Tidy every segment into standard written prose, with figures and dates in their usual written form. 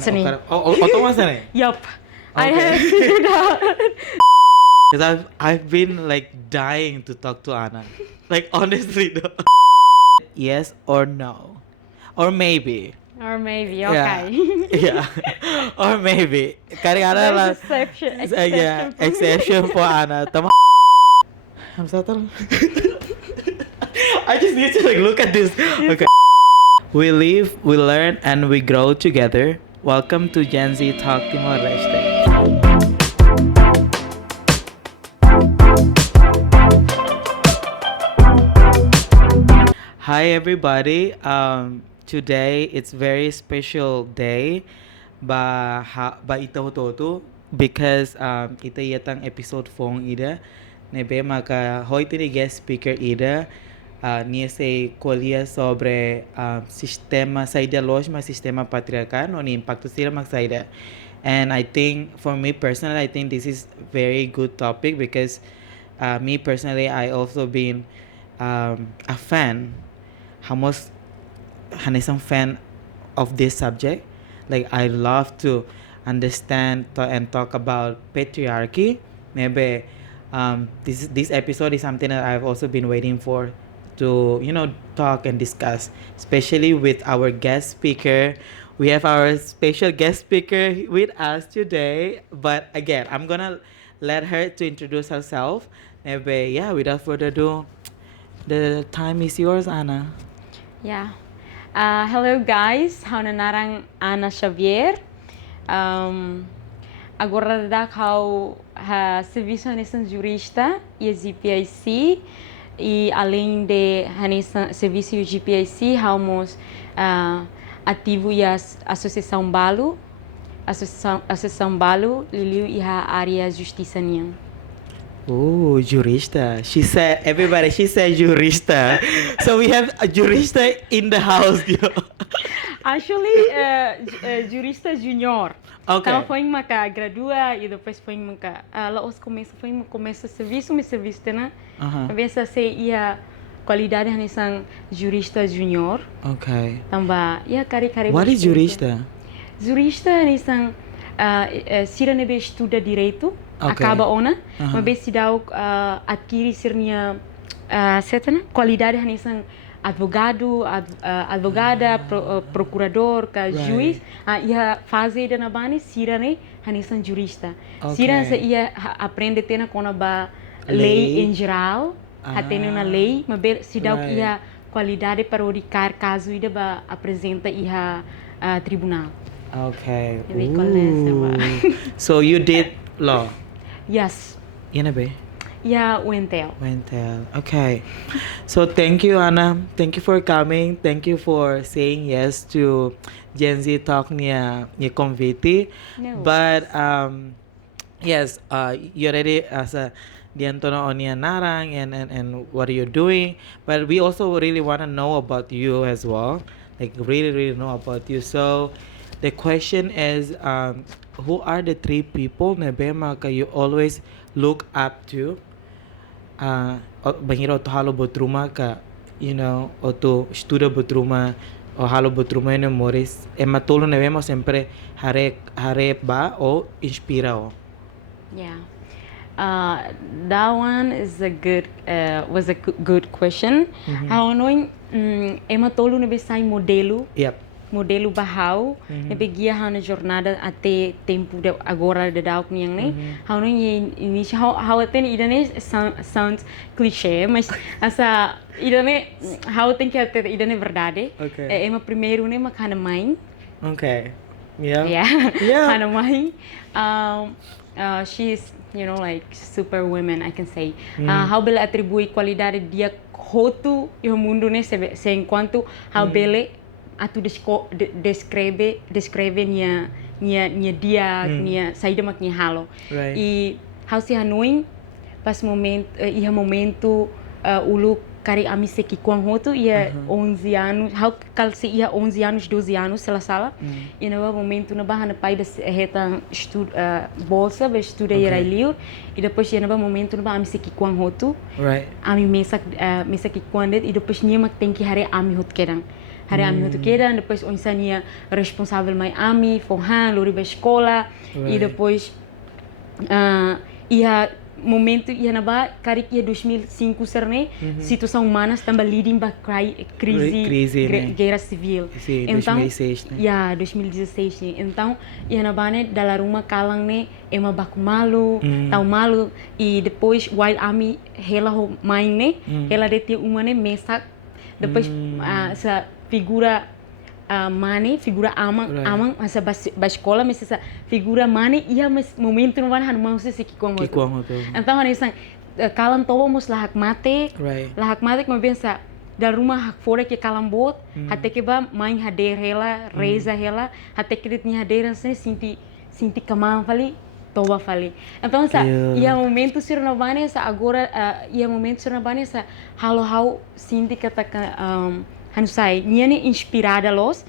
Otomas nih? Yup. I Okay. have figured out. Because I've been like dying to talk to Ana. Like honestly though. Yes or no? Or maybe. Or maybe, Yeah. okay. Yeah. Or maybe. Karik Ana There's lah. exception Yeah, for me. exception for Ana. I'm sorry. I just need to like look at this. Okay. We live, we learn, and we grow together. Welcome to Gen-Z Talk Timor-Leste. Hi everybody. Today it's very special day ba ita hotu because ita yatang episode foun ida nebe maka hoy tini guest speaker ida niya say koalia sobre sistema Saida sistema patriarkal no ni impacto sila mag Saida. And I think for me personally, I think this is very good topic because me personally, I also been a fan. Hamos hanesang fan of this subject. Like I love to understand and talk about patriarchy. Maybe this episode is something that I've also been waiting for to talk and discuss, especially with our guest speaker. We have our special guest speaker with us today. But again, I'm gonna let her to introduce herself. Maybe without further ado, the time is yours, Ana. Yeah. Hello guys, narang Ana Xavier. Agora eu serviço nessa jurista e GPIC e além de nessa serviço GPIC, vamos ativo e a associação Balo, Liliu e a área justiça niang. Oh, jurista. She said jurista. So we have a jurista in the house. Actually, jurista junior. Okay. Então foi maka gradua e depois foi maka lá os começa serviço né? Começa a ser ia qualidade nessa jurista junior. Okay. Tamba ia Karik. What is jurista? Jurista nessa sira nebe estuda direito. Okay. Acaba ona, mas bem se dá adquirir sernia qualidade nessa advogada, procurador, juiz, ia fazer na bani sira né nessa jurista. Sira se ia aprende ter na kona ba lei em geral, até na lei, mas bem se dá ia qualidade para oricar caso ida ba apresenta ia tribunal. Okay. So you did law? Yes. Be? Yeah, Wentel. Okay. So thank you, Ana. Thank you for coming. Thank you for saying yes to Gen-Z Talk niya convite. No. But yes, you already as a diantono onia narang and what are you doing? But we also really want to know about you as well. Like really know about you. So the question is, who are the three people nebema you always look up to? Banhiro to halo botruma ka, o to estuda botruma o halo botruma no moris. Matolo nebema sempre hare ba o inspira o. Yeah. That one is was a good question. Hanoin ematolo nebe sai modelo. Yep. Modelo bahau, nebe guia na jornada até tempo de agora de dar niang né. Hanoin início how até idane sounds cliché, mas essa idane how tem que até idane verdade. Okay. Ema primeiro né makana mãe. Okay. Yeah. Yeah. Hana mãe. She's like super woman, I can say. How bele atribui qualidade dia hotu e o mundo né se enquanto how bele atu descreve nia dia nia Saida mak nia halo. Right. E how se hanoin pas momento ulu Karik ami se kikuang hotu ia 11 anos, how kal se ia 11 anos, 12 anos sala e no momento na bahana pai da reta bolsa be estuda ia liur e depois ia no momento na ami se kikuang hotu. Right. Ami mesa kikuang det e depois nia mak tem que hare ami hot kedang. hari ami hotu queda, depois onsa nia responsável mai ami, foun, lori ba escola, e depois ia momento ia na ba Karik ia 2005 serne situação humana também leading ba crise guerra civil. Sim, então 2016 né? Ya 2016 né? Então ia na ba né dala ruma kalang né ema baku malu tau malu e depois while ami hela ho main né ela detia uma né mesak depois sa figura mane figura amang asa ba escola mas essa figura mane ia mas momento não vai mau se kikuang hotu então hanisang kalam tobo mus lahak mate kung pensa da rumah hak fora que kalam bot até que ba mãe hader hela reza hela até que ele tinha hader assim sinti kamang fali toba fali então sa ia momento sir na bane sa agora ia momento sir na bane sa halo sinti kata Hanusai, niane inspirada los,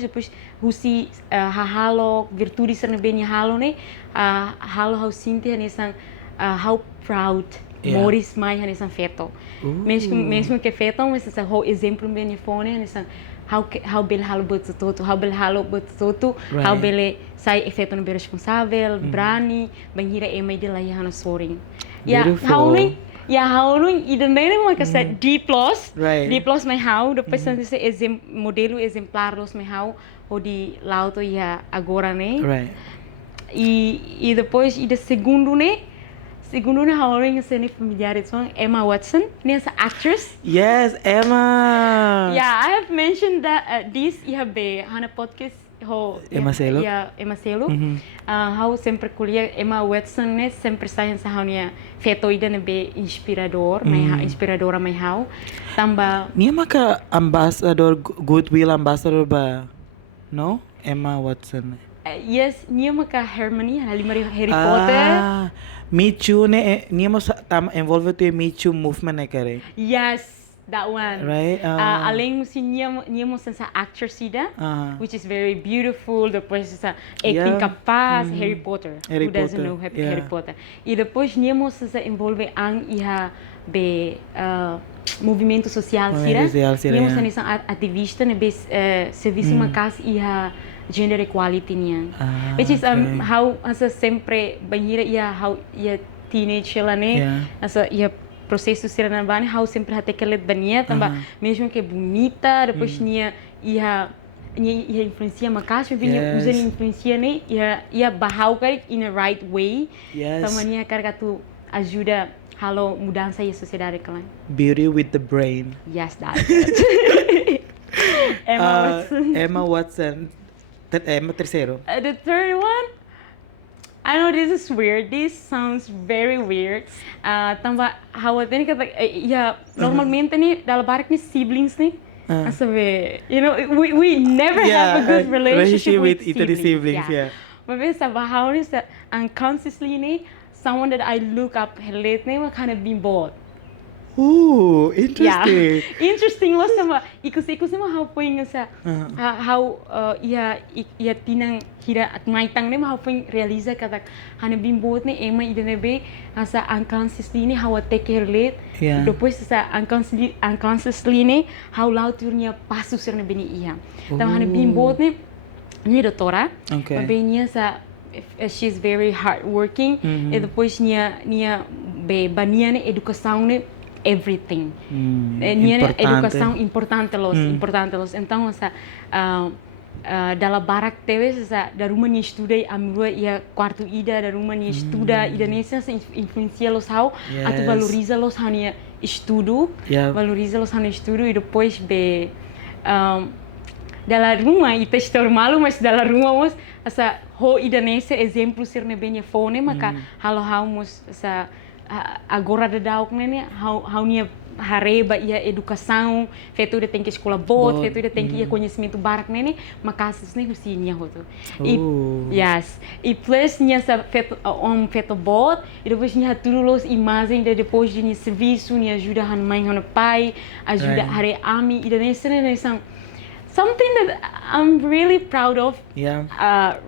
depois husi halo virtude ser bem halo né, halo how sinti hanesan how proud Moris mai hanesan feto. Mesmo que feto, mas essa how exemplo bem fone hanesan how bele halo bototo, how bele sai efeito no bem responsável, brani, banhira emai de lá hana soring. Ya hanoin ida nene maka sa D+, my how, depois esse modelo exemplar los my how, hodi lauto ya agora né. E depois ida segundo né hanoin sene familiares são Emma Watson, nessa actress. Yes, Emma. Yeah, I have mentioned that this be hana podcast Emma Selo. Yeah, Emma Selo. How sempre kuliah Emma Watson né sempre sai sa haunia feto ida ne be inspirador, inspiradora mai how. Tamba Nia maka ambassador goodwill ambassador ba? No? Emma Watson. Yes, nia maka Hermione, Harry Potter. Me Too ne nia mo involved to Me Too movement ne kare. Yes. That one. Right. Além si niya mo sa actress ida, which is very beautiful. Depois sa acting capaz, Harry Potter. Who doesn't know Harry Potter? E depois niya mo sa envolve ang iha be movimento social sira. Niya mo sa nisang ativista na be serviço makas iha gender equality niya. Which is how asa sempre banhira iha how iha teenage sila ne. Asa iha processo sira na bane how sempre até que ela bania também mesmo que bonita depois ia influencia makas vinha usa influencia né ia bahau Karik in a right way também ia carga tu ajuda halo mudança a sociedade kalian. Beauty with the brain. Yes, that's it. Emma Watson. Emma terceiro. The third one, I know this is weird. This sounds very weird. Tamba how tem que normalmente ni dalam barak ni siblings ni. Sabe, you know, we never have a good relationship with siblings. Yeah. But sa how ni sa unconsciously ni someone that I look up late ni kind of been bored. Ooh, interesting. Yeah. Interesting was sama ikut sama how poing sa how ia tinang hira at maitang ne how poing realiza kata hana bimbot ne ema idene be sa unconsciously ne how take relate depois sa unconsciously ne how loud turnya pasu ser ne beni ia tam hana bimbot ne ni doutora benia sa she's very hardworking e depois nia be bania ne educação ne everything. Niya educação importante los. Então sa dalam barak tewe sa da rumah ni estuda amrua ia quarto ida da rumah ni estuda ida nessa influencia los how atu valoriza los hania estudo, valoriza los hania estudo e depois be dalam rumah ita estou malu mas dalam rumah mas asa ho ida nessa exemplo ser ne benya fone maka halo mus sa agora da dauk nene how nia hareba ia educação feito de tem que escola bot feito de tem que ia conhecimento barak nene makasas ne husi nia hotu e plus nia sa feito bot e depois nia tudo los imagem de depois de nia serviço nia ajuda han mãe han pai ajuda hare ami e nesse ne são something that I'm really proud of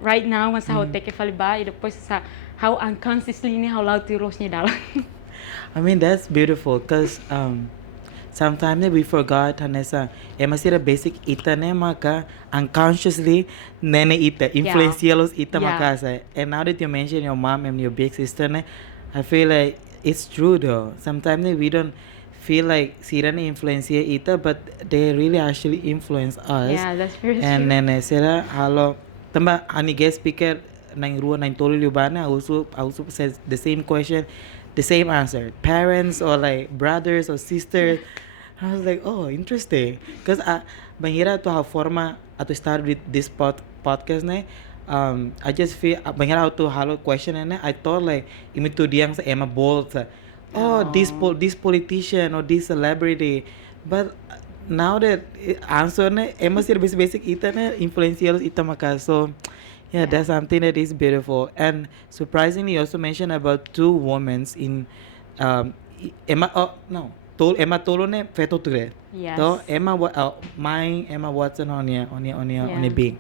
right now mas how take fali ba e depois sa how unconsciously ni how loud tirosnya dalam. I mean that's beautiful because sometimes we forgot hanesa masih basic ita ne maka unconsciously nene ita influencialos ita maka sa. And now that you mention your mom and your big sister ne, I feel like it's true though. Sometimes we don't feel like sirane influencia ita, but they really actually influence us. Yeah, that's very And true. then sila halo tamba ani guest speaker nang rua nang tolo liubana also says the same question, the same answer. Parents or like brothers or sisters. I was like, oh, interesting. Because banhira to have forma to start with this podcast ne. I just feel banhira to halo question ne. I thought like imitudiang sa Emma Bolt. Oh, this politician or this celebrity. But now that answer ne Emma sir basic ita ne influential ita maka. So yeah, that's something that is beautiful. And surprisingly, you also mentioned about two women in Emma. Oh no, Emma Tolone Feto Ture. Yes. So Emma, Emma Watson on your being.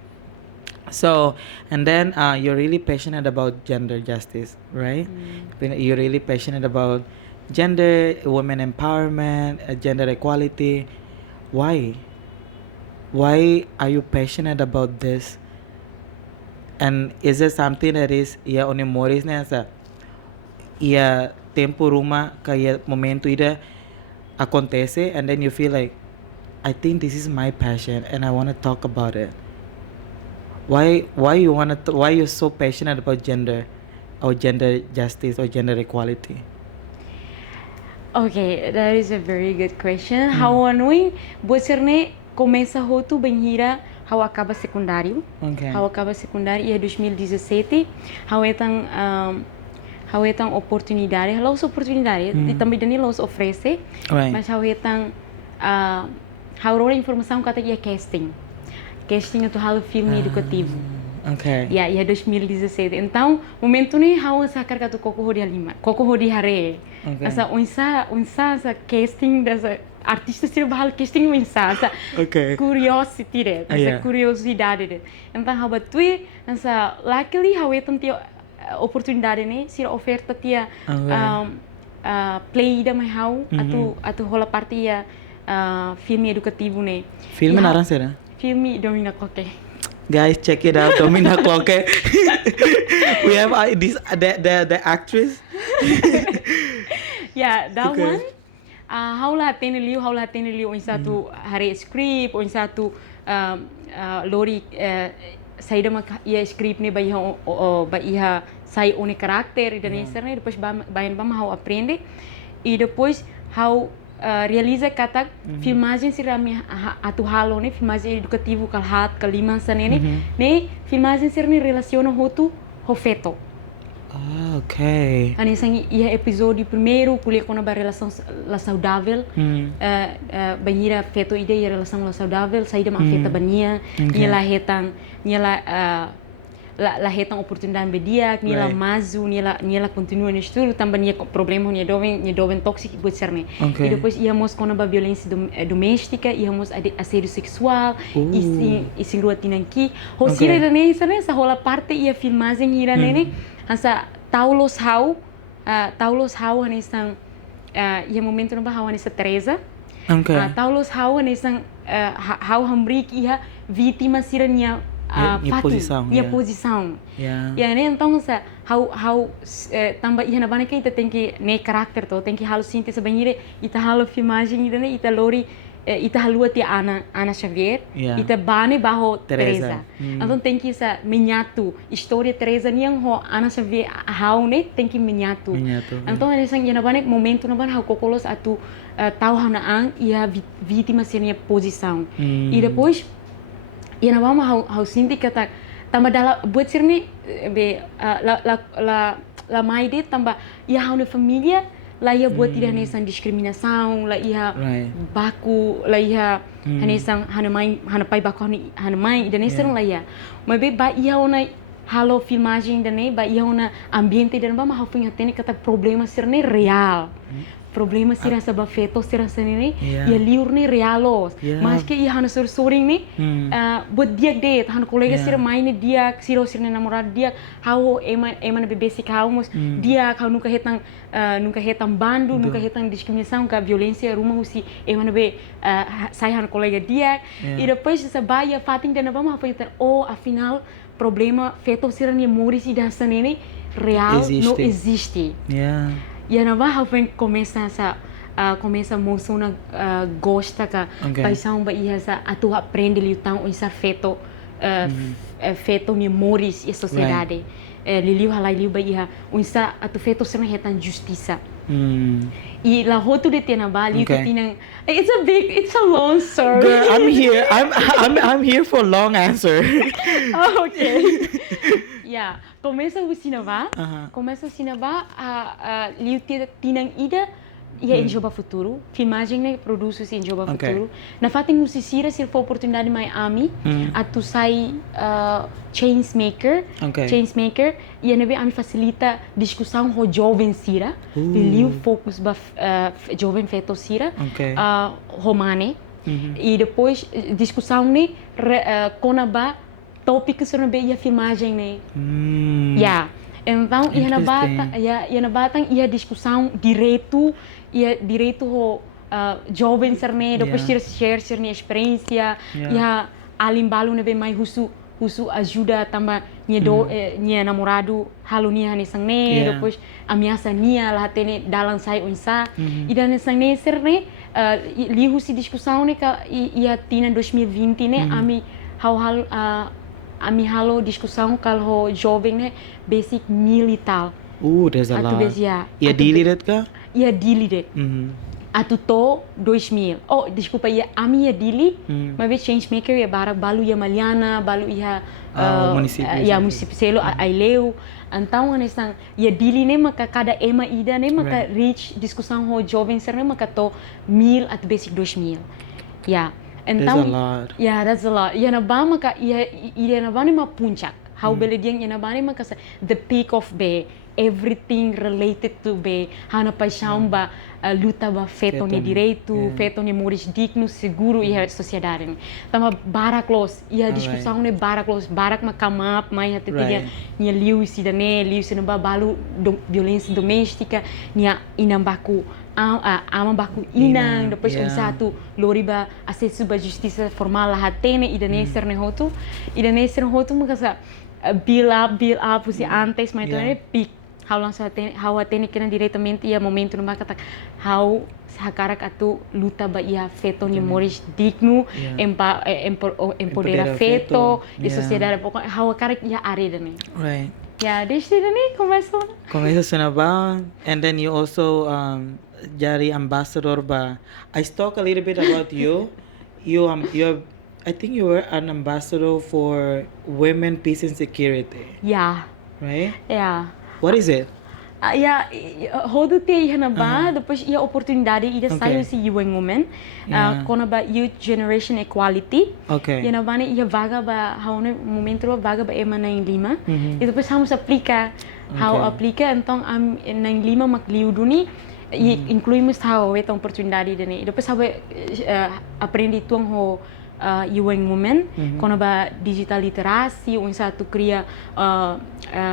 So and then you're really passionate about gender justice, right? You're really passionate about gender, women empowerment, gender equality. Why? Why are you passionate about this? And is it something that is on memories na sa tempo ruma kaya momento ida acontece, and then you feel like I think this is my passion and I want to talk about it. Why you're so passionate about gender or gender justice or gender equality? Okay, that is a very good question. How hanoin bocerne começa hotu banhira how acaba secundário. Okay. How acaba secundário e 2017 how etang oportunidade, los oportunidade e também dani los oferece. Right. Mas how etang how rola informação kata ia casting. Casting itu hal filme educativo. Okay. Yeah, 2017. Então, momento ni how sa karka tu koko hodi halima. Koko hodi hare. Okay. Asa unsa sa casting dasa artista sir bahal casting unsa sa Okay. curiosity de, asa curiosidade de. Então, how batui asa luckily how etam tio oportunidade ne sir oferta tia play da mai how atu rola parte ia filme educativo ne. Filme naran será? Filme domina koke. Guys, check it out. Domina Cloque. We have the actress. Yeah, that Okay. one. How la tenili on satu hari script, on satu lori Saida mak ia script ni iha sai one karakter e dan depois bayan bam how aprende e depois how realiza kata filmagem sira mi atu halo ne filmagem educativo kalhat kalima sanene ne filmagem sira ni relaciona hotu hofeto. Ah, okay. Ani sangi ia episódio primeiro kuliah kona ba relação la saudável. Banhira feto ideia relação la saudável, saída ma afeta bania, Okay. la hetang oportunidade bedia, ni la Right. mazu, ni la continua no estudo, também ni problema ni doven tóxico buat cerne. Okay. E depois íamos com a violência doméstica, íamos assédio sexual, e se rua tinanki. Hosira irane sa rola parte ia filmagem irane, asa taulos hau anisang ia momento no bahau anisa Teresa. Okay. Taulos hau anisang hau hambrik ia vítima sira nia posição. Yeah. E aí então sa how também ia na bana que ita tem que ne caráter to, tem que halo sinta sa banhire ita halo filmagem ida ne ita lori ita halua ti Ana Xavier, Yeah. ita bane bajo Teresa. Teresa. Então tem que sa minhatu história Teresa niang ho Ana Xavier hau ne tem que minhatu. Então ele sang ia na bana momento na bana how kokolos atu tau hana ang ia vítima sira posição. E depois ia na mama how sinti kata tamba dala buat sirni la mai de tamba ia hau na família la ia buat tidak nesan diskriminação la ia baku la ia hanesan hana pai baku hana mai dan nesan la ia mas be ba ia ona halo filmagem dan ne ba ia ona ambiente dan ba ma hau finha tene kata problema sirni real problema sira sa bafeto sira sa nini Yeah. ia liur ni realos Yeah. mas que ia hana soring ni buat dia det hana kolega Yeah. sira main ni dia sira sira namorado dia how ema na bebesi kaumos dia kau nunca hetang bandu nunca hetang discriminação ka violência ruma husi ema na be sai hana kolega dia e depois essa baia fating dan apa mah afinal problema feto sira ni moris e dança nini real não existe. Yeah. E a nova vem começa a moção na gosta que paixão vai essa a tu aprende liutão essa feto feto memórias e sociedade. Liliu halai liu vai ia essa a tu feto será retan justiça. E la hotu de tena bali que tinang it's a long story. Girl, I'm here. I'm here for long answer. Oh, okay. Yeah, começa o sinava. Começa o sinava a liu tinang ida ia em joba futuro. Filmagem né produz em joba futuro. Na fating musicira se for oportunidade mai ami a tu sai chainsmaker e a neve ami facilita discussão ho jovem sira. Liu focus ba jovem feto sira. Romane. E depois discussão né conaba tópico sobre a filmagem né. Yeah. Então ia na batang ia discussão direito ho jovem ser né depois share ser né experiência ia alimbalu neve mai husu ajuda tambah nia namorado halu nia ne sang ne depois ameaça nia lah tene dalam sai unsa e dan sang ne ser ne li husi discussão ne ka ia tina 2020 ne ami halo discussão kalau jovem ne basic militar. There's a lot. Ia dilidet ka? Ia dilidet. Atu to 2000. Oh, desculpa, ia ami ia dili, mas changemaker ia balu ia Maliana, balu ia município selo aileu. Então, anesang ia dili ne maka cada ema ida ne maka reach discussão ho jovem ser ne maka to 1000 at basic 2000. Yeah. Então, that's a lot. Ia na ba maka ia na ba ni mapuncak. How bele diang ia na ba ni maka the peak of be everything related to be hana paixão ba luta ba feto ni direito, feto ni moris digno, seguro e a sociedade. Tama baraklos, ia discussão ne baraklos, barak makamap, mai hati dia nia liu sidane, liu sinaba balu violência doméstica, nia inambaku ama baku inang depois satu lori ba acesso ba justiça formal lah hatene idaneser ne hotu maka bill up si antes mas então é pic how atene kena diretamente ia momento no maka how hakarak atu luta ba ia feto ni moris digno empodera feto e sociedade pokok how hakarak ia are dane Right. Yeah, desde dane Começa na ba and then you also jadi ambassador ba. I talk a little bit about you. I think you were an ambassador for women, peace and security. Yeah. Right? Yeah. What is it? Hodu te ia na ba, depois ia oportunidade ida saio si young woman, kona ba youth generation equality. Ia na ba ne ia vaga ba, haone momento vaga ba ema na Lima. E depois vamos aplica, aplica então na Lima makliu duni. E incluímos how esta oportunidade dene. Depois sabe aprendi tuang ho young women, quando ba digital literacy, um satu cria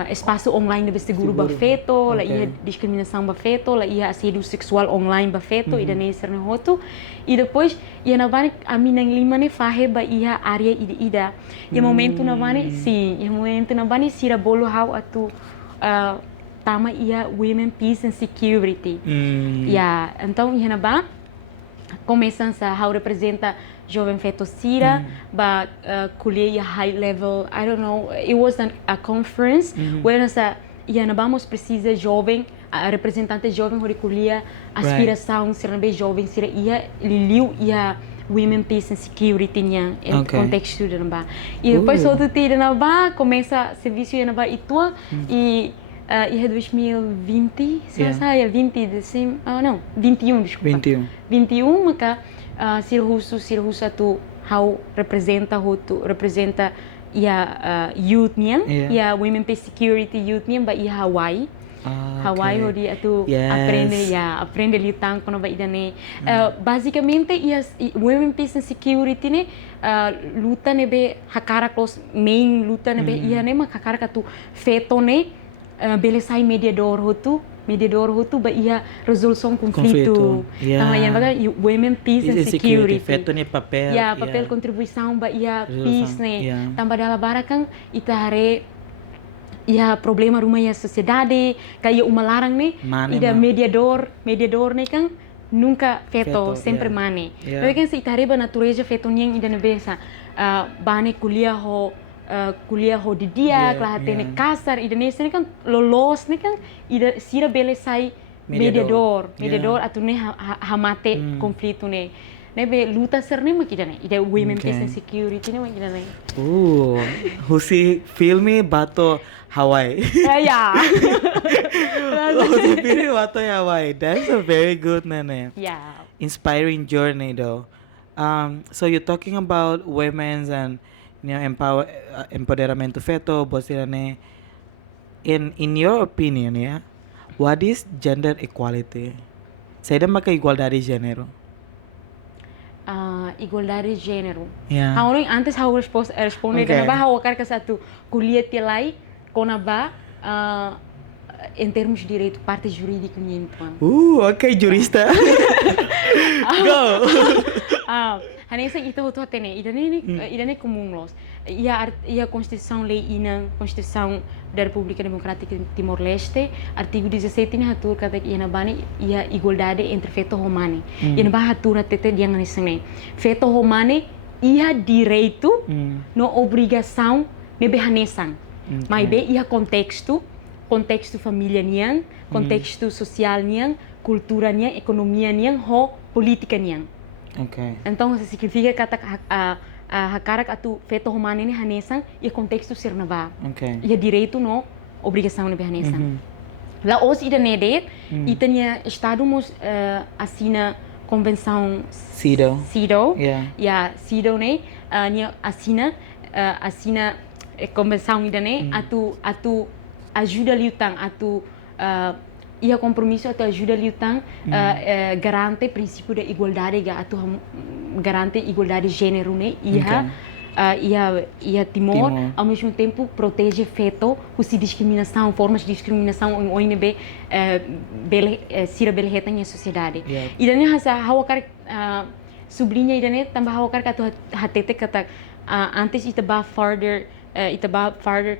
espaço online de seguro ba feto, la ia discriminação ba feto, la ia assédio sexual online ba feto, ida ne ser ne hotu. E depois ia na bane a mim nang lima ne fahe ba ia área ida. E momento na bane sim, e momento na bane sira bolo how atu tama ia women peace and security. Yeah, então ia na ba começam a how representa jovem feto sira ba kuliah high level, I don't know, it was a conference where nasa ia na vamos precisa jovem representante jovem hori kuliah aspiração ser na be jovem sira ia liliu ia women peace and security nya em contexto da ba. E depois outro dia na ba começa serviço na ba itu e ia 2020, saya 20 dezembro, não, 21, desculpa. 21 maka sirhusu tu how representa ia youth nya, ia women peace security youth nya ba ia Hawaii. Hawaii okay. hodi atu Yes. aprende litang kono ba idane. Basicamente women peace and security ne luta nebe hakarak los main luta nebe ia ne ma hakarak atu feto ne bele sai mediador hotu ba ia resolução conflito. Yeah. Yan baga women peace and security. Feto ni papel. Papel contribuição ba ia peace ne. Yeah. Tamba dala barakang itahare problema ruma ya sociedade kaya umalarang ne ida mediador ne kan nunca feto sempre mane. Tapi kan se itahare ba natureza feto niang ida nebesa bane kuliah ho di dia klahatene kasar ida ne kan lolos ne kan ida sira bele sai mediador atu ne hamate konflito ne nebe luta ser ne makida ne ida women peace and security ne makida ne husik filme bato Hawaii. Husik filme bato Hawaii. That's a very good nene. Inspiring journey though. So you're talking about women's and empoderamento feto, bosirane. In your opinion, what is gender equality? Saida maka igualdade de gênero. Igualdade de gênero. Yeah. Antes hau responde kanaba hau karka satu kuliah telai konaba em termos de direito parte jurídica nientuan. Okay, jurista. Go. Hanesa ita hotu atene idane comum los. Ia Constituição lei Constituição da República Democrática de Timor-Leste, artigo 17 na atur kata ia bani ia igualdade entre feto humano. Ia ba atur tete dia nganisane. Feto humano ia direito no obrigação nebe hanesan. Mas be ia contexto família niang, contexto social niang, cultura niang, economia niang, política niang. Okay. Então, isso significa que hakarak atu feto humano ni hanesan e contexto ser nava. Okay. E direito no obrigação ni hanesan. Lá os ida nedet, itania estado mos assina convenção CIDO. Yeah, CIDO ne nia assina convenção ida ne atu ajuda liutang atu ia compromisso atu ajuda liutang garante princípio da igualdade ga atu garante igualdade de gênero ne ia Timor ao mesmo tempo protege feto husi discriminação formas de discriminação em ONB bele sira bele heta na sociedade e dane hasa hawakar sublinha e dane tambah hawakar katu hatete kata antes itaba further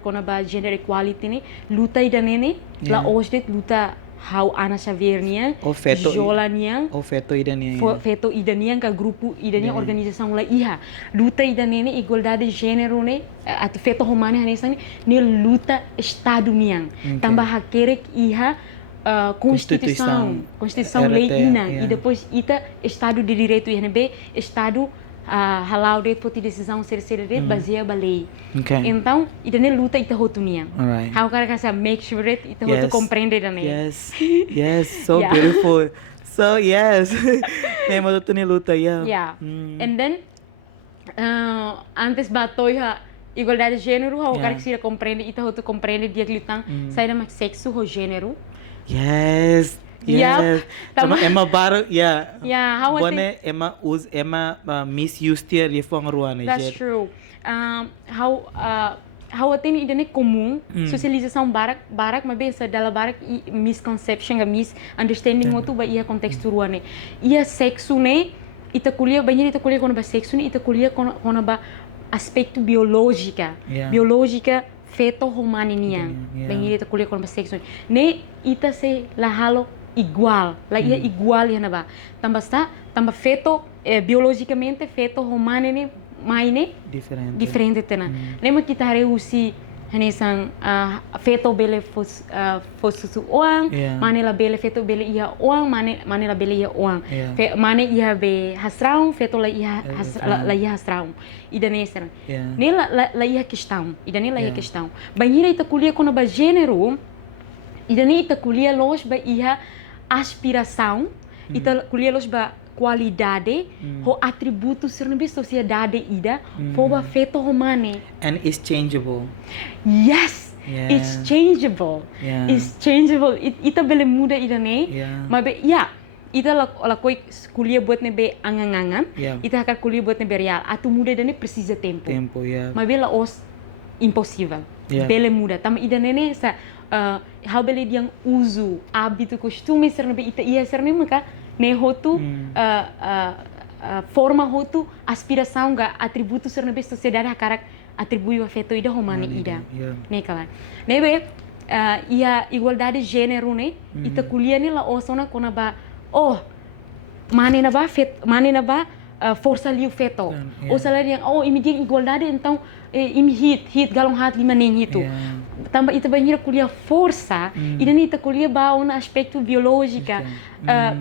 kona ba gender equality ne luta ida nene la osdet luta how Ana Xavier niang jola niang feto ida niang ka grupo ida niang organização la iha luta ida nene igualdade de gênero ne at feto humano hanesan ne luta estado niang tambah hakerek iha Constituição lei ina e depois ita estado de direito INB estado halau det poti decisão ser baseia ba lei. Então, ita ne luta ita hotu niang. How cara kasa make sure that ita hotu compreende da ne. Yes, so beautiful. So yes, ne mo tu ne luta And then antes batoi igualdade de gênero, how cara que compreende ita hotu compreende dia lutang saida mak sexo ho gênero. Yes. Tama ema baru how bone ema misuse tia di fong ruane. That's true. How atene idane comum socialização barak mas bem dala barak misconception misunderstanding motu ba ia contexto ruane. Ia sexo ne ita kuliah kono ba sexo ne ita kuliah kono ba aspecto biológica feto humano niang banhir ita kuliah kono ba sexo ne ita se la halo igual, ia igual ya naba. Tamba feto biologicamente feto humano ne mai ne diferente tena. Lembra que tare usi hanesan feto bele fosu oang, mane la bele feto bele ia oang, mane la bele ia oang. Mane ia be hasraum, feto la ia hasraum. Ida nessa. Ne la ia questão, ida ne la ia questão. Banhira ita kuliah kono ba gênero, ida ne ita kuliah los ba ia aspiração, ita kuliah los ba qualidade, ho atributo ser na sociedade ida, fo ba feto humano. And it's changeable. Yes. It's changeable. Yeah. It's changeable. Ita bele muda ida ne. Yeah. Mas ita la koi kuliah buat nebe angangangan. Yeah. Ita akan kuliah buat nebe real. Atu muda ida ne precisa tempo. Tempo, yeah. Mas bela os impossível. Yeah. Bele muda. Tama ida nene sa how bele diang uso, hábito, costume ser nebe ita ia ser nebe maka ne hotu forma hotu aspiração ga atributo ser nebe sociedade hakarak atribui o afeto ida romane ida. Yeah. Ne kala. Nebe ia igualdade gênero ne ita kuliah ni la osona kona ba mane na ba força liu feto. Yeah. Ou salário yang imi-nia igualdade então imi hit galong hat lima nem itu. Yeah. Tambah ita banhira kuliah força e daí ita kuliah ba um aspecto biológica,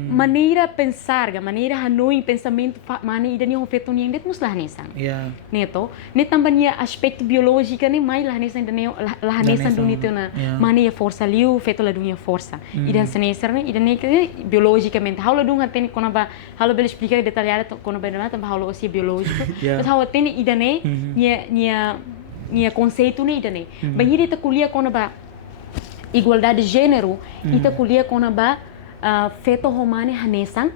maneira pensar, maneira hanoin pensamento mana ida ni feto ni det mus lah nesan. Yeah. Neto, net tambah ni aspecto biológica ni mai lah nesan dane lah nesan dunito na mana ia força liu feto la dunia força. Ida senesar ni ida ni biologicamente. How la dung hatene kona ba how la bel explicar detalhado kona ba na tambah how la osia biológico. Mas how hatene ida ne nia conceito ne ida ne. Banhira ita kuliah kona ba igualdade de gênero, ita kuliah kona ba feto romane hanesan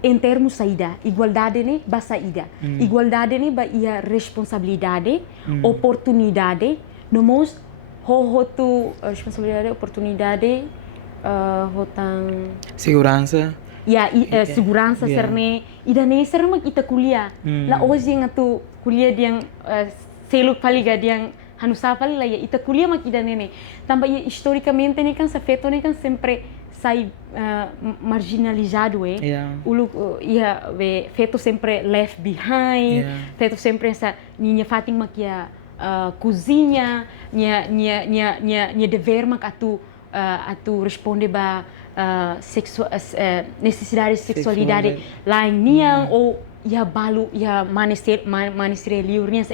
em termos saída. Igualdade ne ba saída. Igualdade ne ba ia responsabilidade, oportunidade, nomos hotu responsabilidade, oportunidade, hotang Segurança. segurança serne ida ne ser mag ita kuliah. La hoje yang atu kuliah diang seluk paliga diang hanusa pali la ita kuliah mak ida nene. Tambah ia historicamente ne kan sa feto ne kan sempre sai marginalizado ulu feto sempre left behind. Feto sempre essa ninha fating mak ia cozinha, nia dever mak atu responde ba necessidade de sexualidade lain niang ou ia balu ia manistre liurnya essa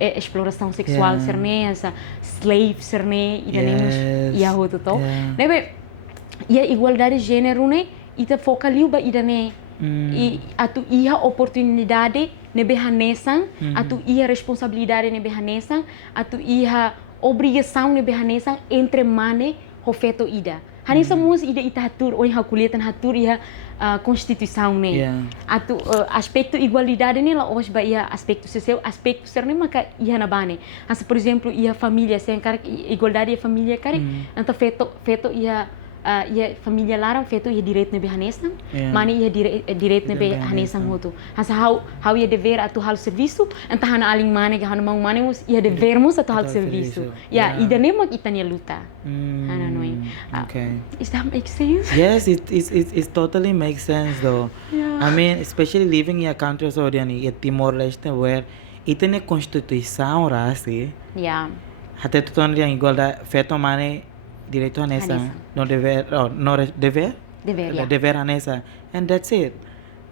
exploração sexual serne essa slave serne ida nemos ia hotu to nebe ia igualdade de gênero ne ita foca liu ba ida ne atu ia oportunidade nebe hanesan atu ia responsabilidade nebe hanesan atu ia obrigação nebe hanesan entre mane ho feto ida hanesa mus ida ita hatur oi hakuliatan hatur ia Constituição ne atu aspecto igualdade ne la os ba ia aspecto social aspecto serne maka ia na bane asa por exemplo ia família sem Karik igualdade ia família Karik anta feto ia família larang feto ia direito nebe hanesan mani ia direito nebe hanesan hotu asa how ia dever atu hal serviço anta hana aling mane ga hana mau mane mus ia dever mus atu hal serviço ida ne mak itania luta hanoin. Okay. Is that make sense? Yes, it totally makes sense though. I mean, especially living in a country so Timor-Leste where itene constituição rasi. Até tu ton yang igualdade feto mane direito hanesa no dever dever dever hanesa and that's it.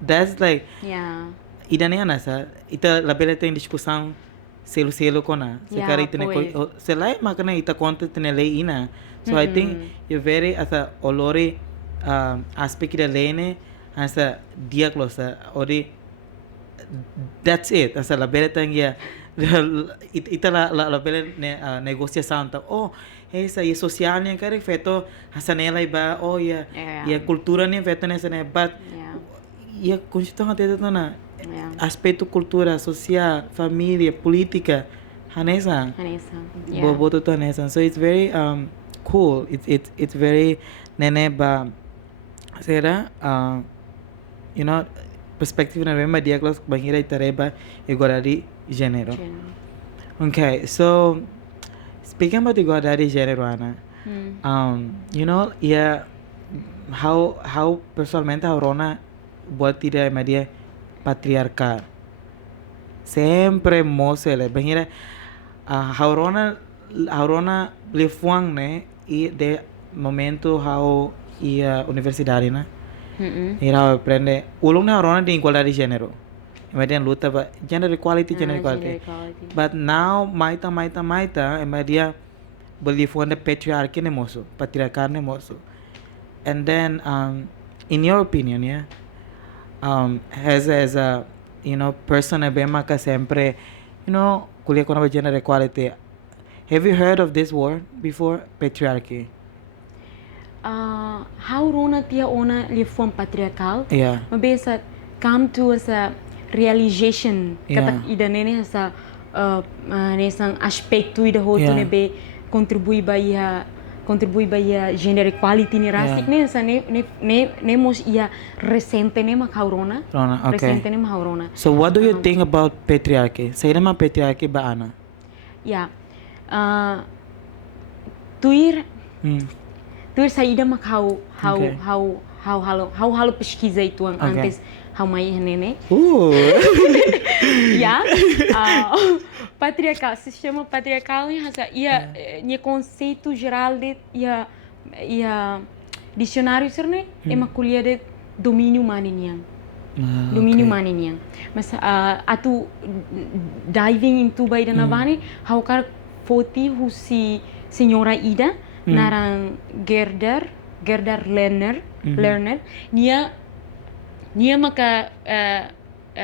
That's like ida ne hanesa ita labela tem discussão selo kona sekara itene selai makana ita conta tene lei ina. So I think you're very as a olori aspect da lene as a diagnosa ori that's it as a labela tangia ita la bela negociação ta essa é social nem cara feito essa nela iba ia cultura nem feito nessa né but ia constituição até na aspecto cultura social família política hanesa bobo to hanesa so it's very cool it's very nene ba será you know perspective na mesma diagnosis banhira itareba igualdade gênero. Okay, so speaking about igualdade gênero, Ana, you know, how personalmente a Rona buat tidak media patriarkal. Sempre mosele, banhira a Rona lefuang ne e de momento how universidade na. Ira aprende ulung na Rona de igualdade gênero. Kemudian luta ba gender equality. But now maita dia believe on the patriarchy ne moso patriarkal ne moso and then in your opinion as a you know person bema ka sempre you know kuliah kono ba gender equality Have you heard of this word before? Patriarchy. How rona tia ona li form patriarkal. Yeah. Maybe sa come to as a realization kata ida nene sa nesang aspecto ida hotu nebe contribui ba ia gender equality ni rasik ne sa ne mos ia recente ne makaurona. Okay. Recente ne makaurona. So what do you think about patriarchy? Saida ma patriarchy ba Ana? Yeah. Tuir Saida mak how pesquisa itu antes how mai nene. Yeah. Patriarkal, sistema patriarkal ni hasa ia conceito geral de ia dicionário serne emakulia de domínio maninian. Domínio maninian. Mas atu diving into by the navani how kar foti husi senhora Ida narang Gerder learner nia maka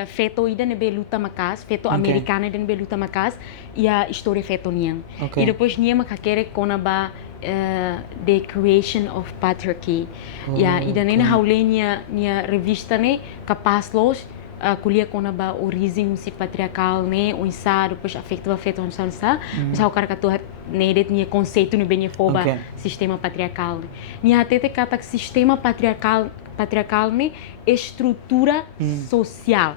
feto Ida nebe luta makas feto americana de nebe luta makas ia história feto niang e depois nia maka kere kona ba the creation of patriarchy Ida nena haulenia nia revista ne capaz los kuliah kona ba origem si patriarkal ne onsa depois afeto onsa mas how kar katu nedet nia conceito ne benya foba sistema patriarkal nia tete kata sistema patriarkal ne estrutura social.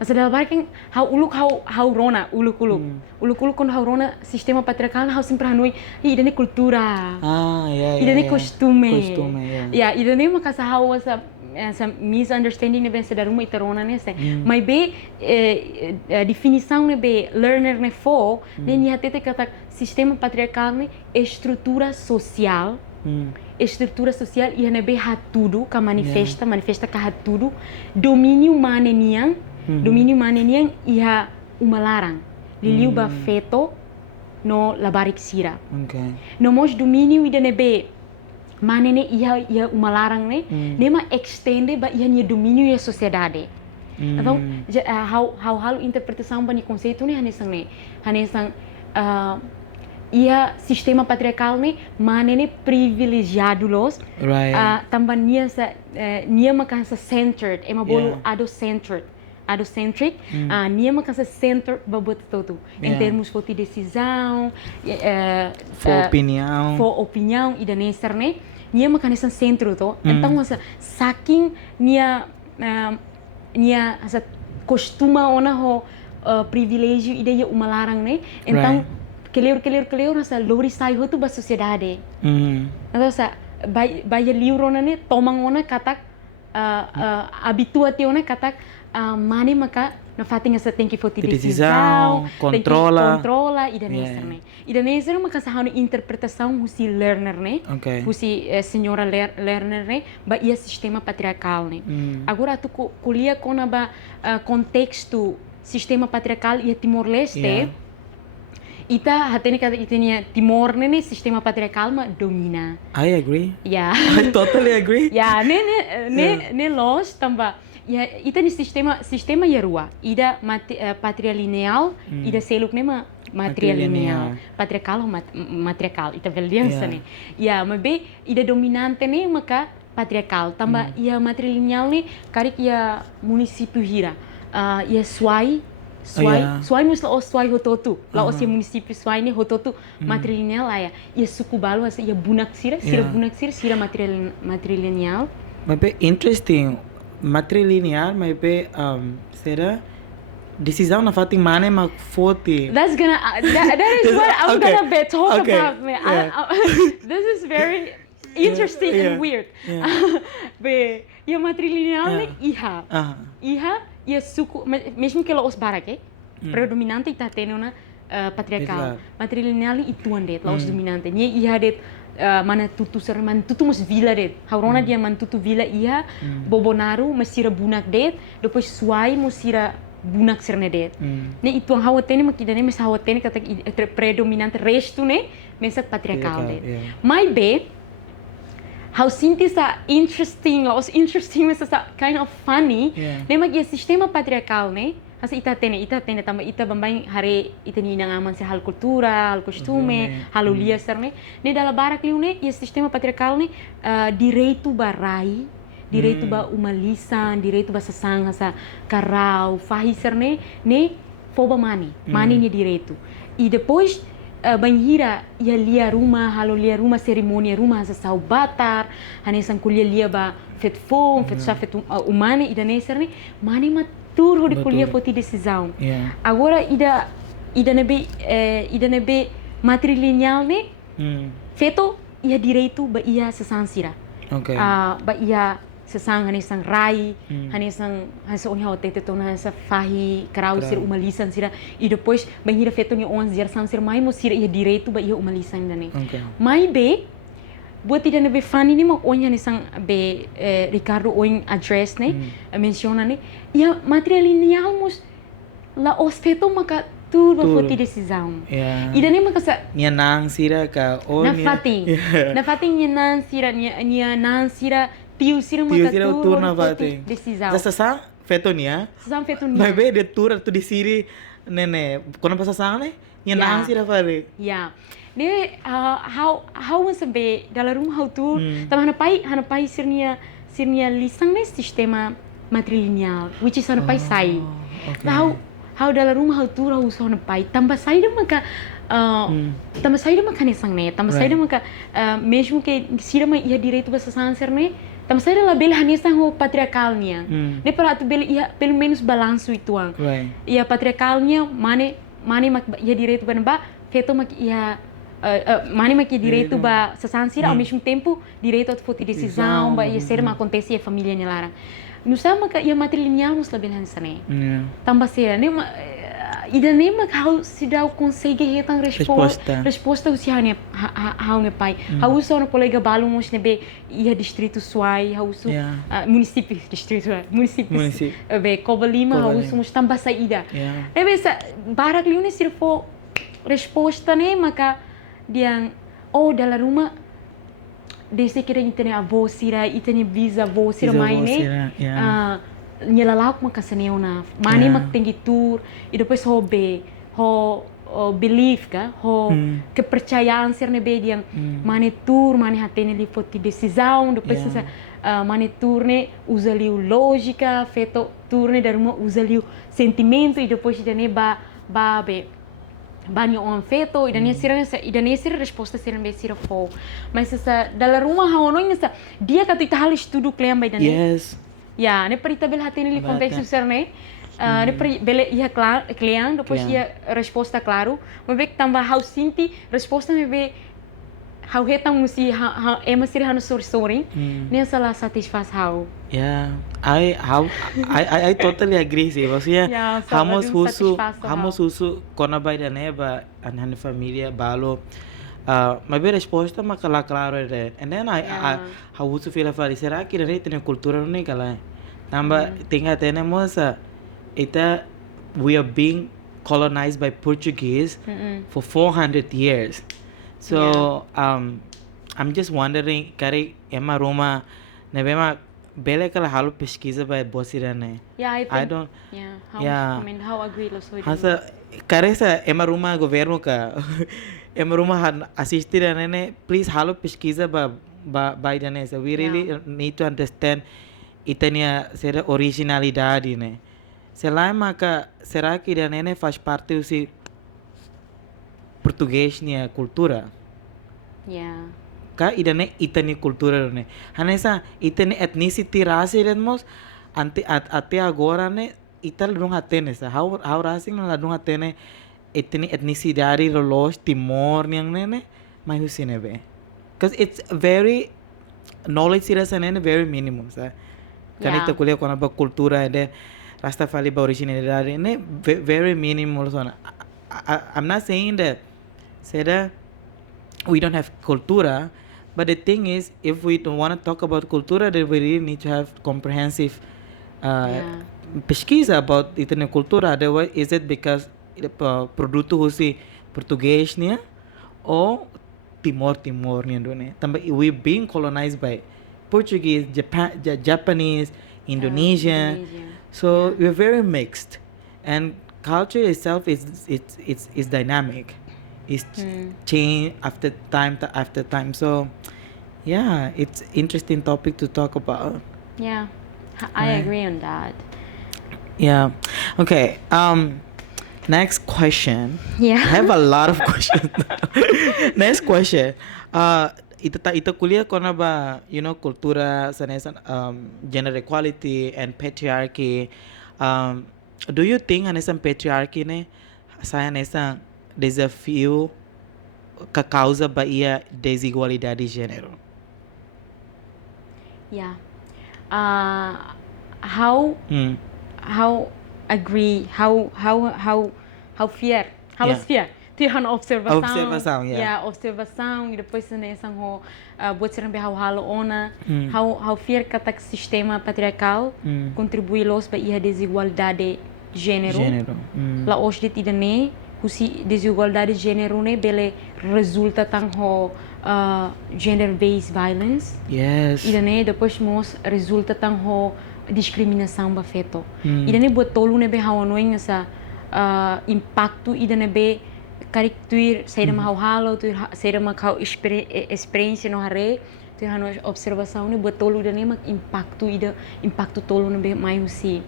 Asa dalam barking how rona uluk kon how rona sistema patriarkal how sempre hanoi ida ne cultura ida ne costume ida ne makasa how essa misunderstanding ne bense da ruma itarona ne se mas be definição ne be learner ne fo ne nia tete kata sistema patriarkal ne estrutura social ia ne be hatudu ka manifesta ka hatudu domínio manenian ia umalarang liliu ba feto no labarik sira no mos domínio ida ne be manene ia umalarang ne nema extende ba ia nia domínio ia sociedade. Então how interpretação ba ni conceito ne hanesang ia sistema patriarkal ne manene privilegiado los também nia makasa centered bolo adocentric nia makasa centered babot todo em termos de decisão for opinião ida neser ne nia makanesa centro to então asa saking nia asa costuma ona ho privilégio ida ia umalarang ne então keleur asa lori sai hotu ba sociedade então sa vai livro ne tomang ona katak habituate ona katak mane maka na fating asa tem que foti decisão controla ida neser maka sa hanu interpretação husi learner ne husi senhora learner ne ba ia sistema patriarkal ne agora tu kuliah kona ba contexto sistema patriarkal ia Timor-Leste ita hatene kata itenia Timor ne sistema patriarkal ma domina. I agree. Yeah. I totally agree. Ne los tamba ita ni sistema ya rua ida patrilineal ida seluk ne matrilineal patriarkal matriarkal ita veldiansa ne mas be ida dominante ne maka patriarkal tamba ia matrilineal ne Karik ia município hira ia suai mas lá suai hotu lá o município suai ne hotu matrilineal lá ia suku balu ia bunak sira matrilineal mas be interesting matrilineal mas be será decisão na fating mane mag foti that is what I'm gonna talk about me this is very interesting and weird be ia matrilineal ne iha ia suku mesmo que os barak predominante ita tenona patriarkal matrilineal itu ande os dominante nie iha det mana tutu mas vila det haurona dia man tutu vila iha bobonaru masira bunak det depois suai musira bunak serne det ne itu ang hawatene makidane mas hawatene kata predominante resto ne mesa patriarkal det mai be how sinti sa interesting mas sa kind of funny ne magia sistema patriarkal ne Hasa ita tene tambah ita bambai hari ita ni nang aman se hal kultura, hal costume, hal liasar ne. Ne dalam barak liu ne, ia sistema patriarkal ne direito barai, direito ba umalisan, direito ba sasang hasa karau, fahe ser ne foba mani ne direito. E depois banhira ia lia ruma, halo lia ruma cerimônia ruma hasa sau batar, hanesan kulia lia ba fet foun, fet sa fet umane ida neser ne, mani mat tur de kuliah for decisão. Yeah. Agora ida nebe matrilineal ne feto ia direito ba ia sesansira. Okay. Ba ia sesang hanesang rai, hanesang hasa onha otete tona hasa fahe karau sir umalisan sira e depois banhira feto ni 11 geração sir mai mo sira ia direito ba ia umalisan ne. Okay. Mai be buat tidak nebe fani ni mak onya ni sang be Ricardo oin address ne menciona ne ia material lineal mus la osfeto maka tur ba foti decisão. Yeah. Ida ne maka sa Nia nang sira ka na fating nia nan sira nia nan sira tiu sira maka tur na foti fating. decisão. Dasa sa feto nia. Sesang feto nia. Mas be de tur tu di siri nene. Quando passa sang ne nia nang sira fare. Yeah. Ne how was be dalam rumah hotu tambah hana pai sirnia lisang ne sistema matrilineal which is hana pai sai. Okay. How dalam rumah hotu hau so hana pai tambah sai dah maka tambah sai dah maka nesang ne tambah sai dah maka mesmo que sira ma ia direito ba sasanser ne tambah sai dah la bele hanesang ho patriarkalnya. Ne para tu bele ia pelo menos balanço ituang. Right. Ia patriarkalnya mane mak ia direito ba neba feto mak ia mani mak direito ba sasansira ao mesmo tempo direito a foti decisão ba ia ser ma acontece a família nelara no sama ka ia matrilineal nos la benhansa ne tambah sera ne ida ne mak how se dá o consegue retang resposta usia ne how ne pai how usa no colega balo mos ne be ia distrito suai how usa município distrito município be Cobalima how usa mos tambah saida e be sa barak liune sir fo resposta ne maka diang dalam rumah desse kira itene avô sira itene bisavô sira mai ne nyelalak maka seneona mani mak tinggi tur e depois ho belief ka kepercayaan sir ne be diang mani tur mani hatene li foti decisão depois mani tur ne usa liu lógica feto tur ne da rumah usa liu sentimento e depois itene ba be banyak orang feto ida ne sira resposta sira be sira fo mas essa dalam rumah hanoin essa dia kata ita hal estudo klean by dane Yes. ya ne perita bel hatene li kontexto sir ne ne bele ia klean depois ia resposta claro mas be tambah how sinti resposta me be how hetang musi ema sira hanu sorry ne salah satisfaz how. Yeah, I totally agree sih. Maksudnya, hamos husu kona bai da neba an família balo. Mas a resposta mas claro é. And then I husu fila fali será que ele tem cultura não kala. Tamba tinha tenemos ita we are being colonized by Portuguese for 400 years. So I'm just wondering, Karik, ema Roma, nebema bele kala halu pesquisa by bossira ne. Yeah, I don't. I mean, how agree lo soy. Hasa karesa ema Roma governo ka. Ema Roma han assistir ne. Please halu pesquisa by dane. So we really need to understand itania sera originalidade ne. Selai maka será que dane faz parte usi português nia cultura. Yeah. Ka idane itani cultura ne. Hanesa itani ethnicity raça iremos até agora ne ital não atene sa. How raça não não atene itani ethnicity rolos Timor niang ne mai husine be. Because it's very knowledge sirasa ne very minimum sa. Kanita kuliah kona ba cultura de Rastafari ba originalidade ne very minimal so. I'm not saying that we don't have cultura, but the thing is, if we don't want to talk about cultura, then we really need to have comprehensive pesquisa about itene cultura. Otherwise, is it because produto husi português niya or Timor niya doon? Também we being colonized by Portuguese, Japanese, Indonesian. So we're very mixed. And culture itself is dynamic. It's change after time. So yeah, it's interesting topic to talk about. Yeah, I agree on that. Yeah. Okay. Next question. Yeah. I have a lot of questions. Next question. Ita kuliah kona ba, kultura sanesa gender equality and patriarchy. Do you think hanesan patriarchy ne saya hanesan desafio que causa ba ia desigualdade de gênero? Yeah. How agree, how fear, Yeah. fear. Tu han observação. Observação, yeah. Yeah, observação e depois nessa ho buat serang be halo ona. How fear kata sistema patriarkal contribui los ba ia desigualdade de gênero. La os dit idane husi desigualdade de gênero ne bele resulta tang ho gender based violence. Yes. Idane depois mos resulta tang ho discriminação ba feto. Idane buat tolu ne be hanoin essa impacto idane be Karik tuir Saida ma halo tuir Saida ma kau experiência no hare tuir hano observação ne buat tolu idane mak impacto tolu ne be mai husi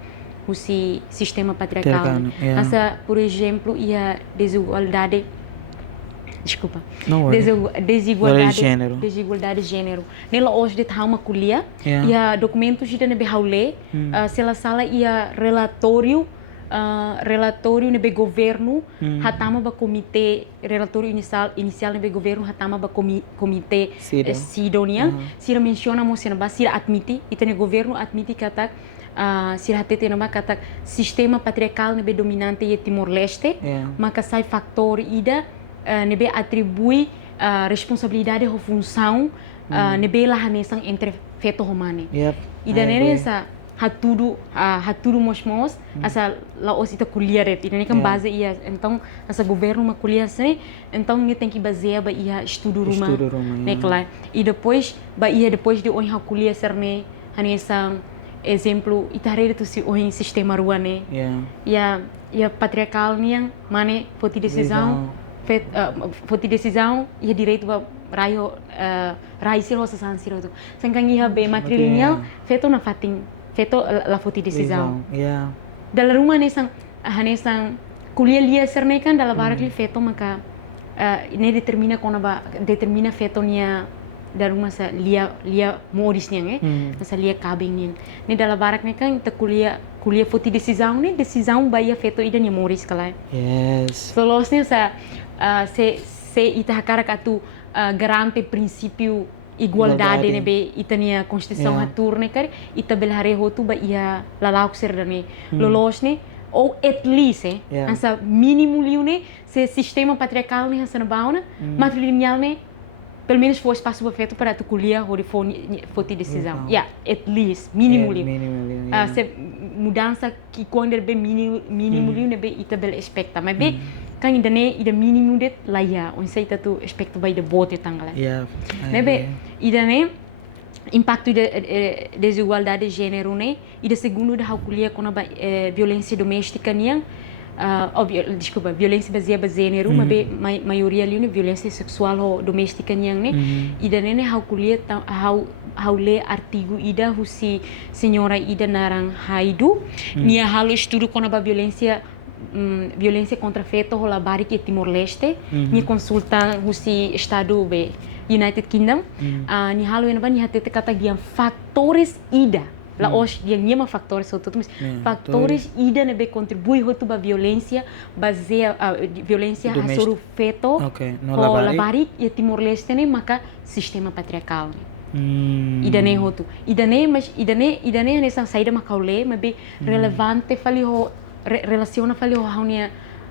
sistema patriarkal. Yeah. Asa por exemplo ia desigualdade desculpa. No worry. Desigualdade de gênero. Nela hoje de uma kuliah, ia documentos de nebe haule, sela sala ia relatório nebe governo, hatama ba comitê, relatório inicial nebe governo, hatama ba comitê sidonia, sira menciona mo sira ba sira admiti, itene governo admiti kata sira hatete nama kata sistema patriarkal nebe dominante e Timor-Leste, maka sai factor ida nebe atribui responsabilidade ou função nebe lá hanesang entre feto humane. Ida nene essa hatudu mos asa laos ita kuliah ret. Ida kan base ia então asa governo uma kuliah sene então ninguém tem que basear ba ia estudo ruma. Nekla. E depois depois de onde a kuliah serne hanesang exemplo itarere tu si oin sistema rua ne. Ya patriarkal niang mane poti decisão ia direito ba raio siro sa san siro tu sangkang ia be matrilineal feto na fating feto la foti decisão dalam rumah nesang hanesang kuliah lia serne kan dalam barak li feto maka ne determina feto nia dalam rumah sa lia modis niang sa lia kabing niang ne dalam barak ne kan ta kuliah foti decisão ba ia feto ida nia modis kalai. Yes. So losnya se ita hakarak atu garante princípio igualdade ne be itania constituição hatur ne kar ita belhare hotu ba ia lalauk ser dane lolos ne ou at least essa mínimo liu ne se sistema patriarkal ne essa na bauna matrilineal ne pelo menos foi espaço feito para tu kuliah ou foti decisão. At least mínimo liu. Se mudança que quando be mínimo liu ne be ita bel expecta mas be kan ida mínimo det laia on sei tu expecto by the bote tangala nebe ida ne impacto de desigualdade de gênero ne ida segundo da kuliah kona ba violência doméstica niang desculpa violência baseada em gênero mas be maioria ali violência sexual ou doméstica niang ne ida ne kuliah how le artigo ida husi senhora ida narang haidu nia halo estudo kona ba violência contra feto rola Karik e Timor-Leste ni consulta husi estado be United Kingdom ni halo ena ban ni hatete kata gian fatores ida la os dia niema fatores hotu mas fatores ida ne be contribui hotu ba violência violência sobre feto rola Karik e Timor-Leste ne maka sistema patriarkal ida ne hotu ida ne nessa saída macaule mas be relevante fali ho relaciona fali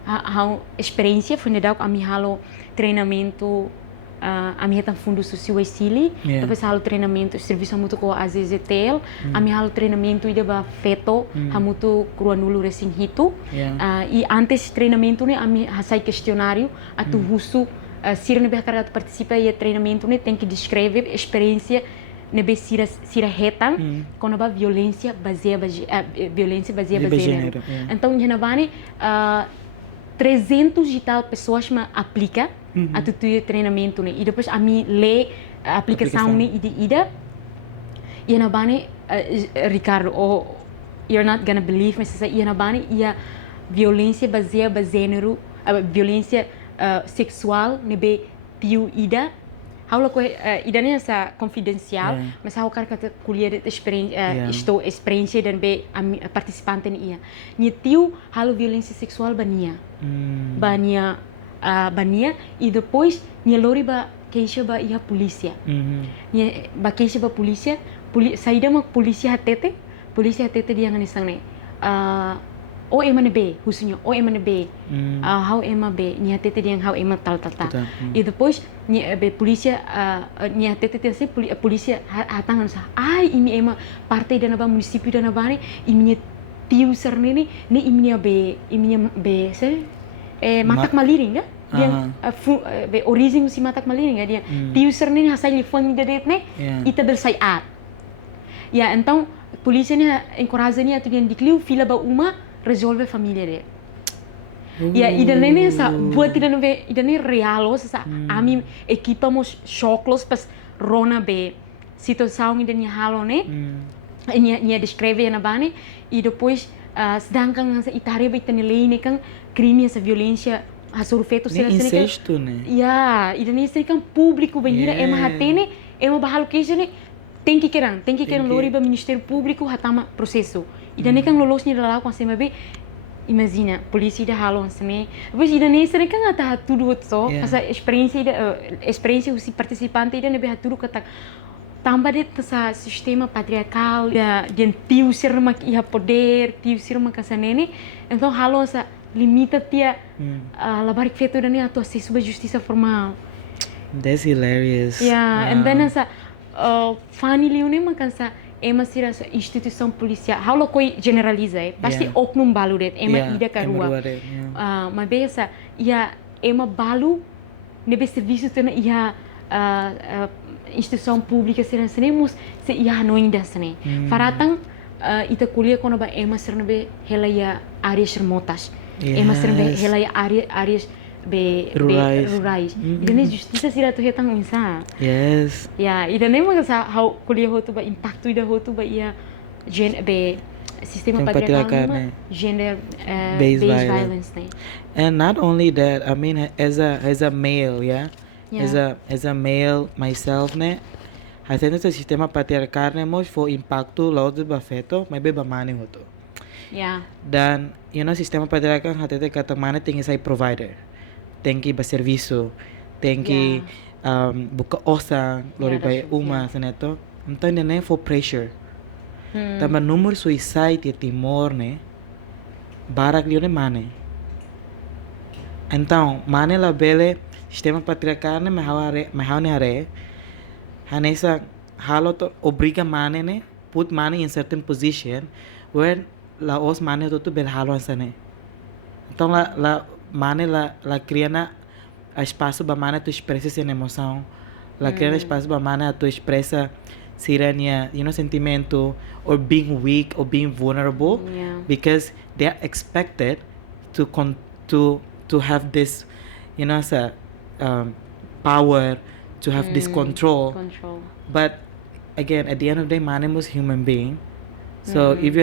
a experiência foi ne a mi halo treinamento a mi hetan fundo social estili depois halo treinamento serviço hamutuk ko AZZTL a mi halo treinamento ida ba feto hamutuk kruanulu resin hitu e antes treinamento ne a mi hasai questionário atu husu sir ne be karatu participa e treinamento ne tem que descrever experiência nebe sira hetang quando ba violência baseada gênero. Então nabani 300 e tal pessoas me aplica a tudo treinamento né e depois a mim lê a aplicação né e nabani Ricardo you're not gonna believe me se e nabani ia violência baseada gênero violência sexual nebe tiu ida Hau ko ida ni sa confidencial, mas hau kata kuliah estou experiência dan be participante ni ia. Ni tiu halo violência sexual bania. Bania e depois ni lori ba queixa ba ia polícia. Ni ba queixa ba polícia, Saida mak polícia hatete dia ngani sang ne. O emane be husunya o emane be how ema be ni hatete dia how ema tal e depois ni be polícia ni hatete se polícia hatang sa ai imi ema parte da naba município da nabane imi tiu serne ni imi be se matak maliring ga dia be origem si matak maliring ga dia tiu serne ni hasai telefone da det ne ita bersai at ya então polícia ni encoraja ni atu dia dikliu fila ba uma resolve família dele. E ida nem sa buat ida nem real sa ami equipamos choclos pas rona be situação ida ni halo ne nia descreve na bane e depois sedangkan sa itare ba itani lei ne kan crime essa violência a surfeto sila incesto né ya ida ni kan público banheira ema hatene ema bahalo keja ne tem que querer lori ba ministério público hatama processo ida nem kan lolos ni dalau com sema be imagina polícia ida halo seme depois ida nem sere kan ata tudo so essa experiência os participantes ida nebe tudo kata tambah de sa sistema patriarkal dan tiu sirma ia poder tiu sirma kasanene então halo sa limita tia labarik feito dan ato acesso ba justiça formal. That's hilarious. Yeah, and then sa funny liune makan sa ema sira instituição policial halo koi generaliza pasti oknum balu det ema ida karua mas besa ia ema balu nebe serviço tena ia instituição pública sira senemos se ia hanoin da sene faratang ita kuliah kono ba ema sira nebe hela ia áreas remotas ema sira nebe hela ia áreas rurais. Ida nem justiça sira tu hetang insa. Yes. Ya, ida nem magasa how kuliah hotu ba impacto ida hotu ba ia sistema patriarkal ne gender based violence ne. And not only that, I mean as a male, as a male myself ne, I think the sistema patriarkal ne mos for impacto laut ba feto, may be ba mane hotu. Yeah. Dan sistema patriarkal hatete kata mana tinggi sai provider. Tem que ir para serviço, tem que buka osa, lori bay uma, seneto. Então ainda nem for pressure. Também número suicide e Timor né, barak lione mane. Então mane la bele sistema patriarkal né, me ne are, hanesa halo to obriga mane né, put mane in certain position where la os mane to bel halo ansane. Então la mane la criana espaço ba mana tu expressa sua emoção la criana espaço ba mana tu expressa sirania sentimento or being weak or being vulnerable because they are expected to have this power to have this control but again at the end of the day mane was human being so if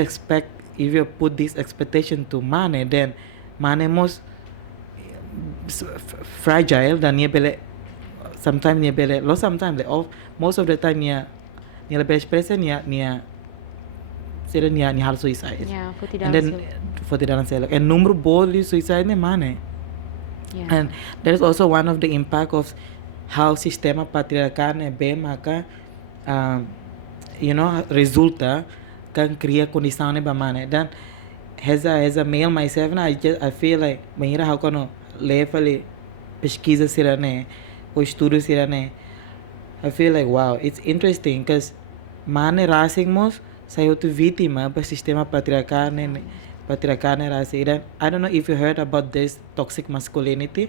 you put this expectation to mane then mane must fragile dan nia bele sometimes nia bele most of the time nia bele expressa nia hal suicide and then for the dalam and number boli suicide ne mane and there is also one of the impact of how sistema patriarkal ne be maka resulta kan cria condição ne ba mane dan as a male myself I feel like manhira how kono leva pesquisa sirane ou estudo sirane I feel like wow it's interesting because mane rasingmos saiu tu vítima para sistema patriarkal ne rasa I don't know if you heard about this toxic masculinity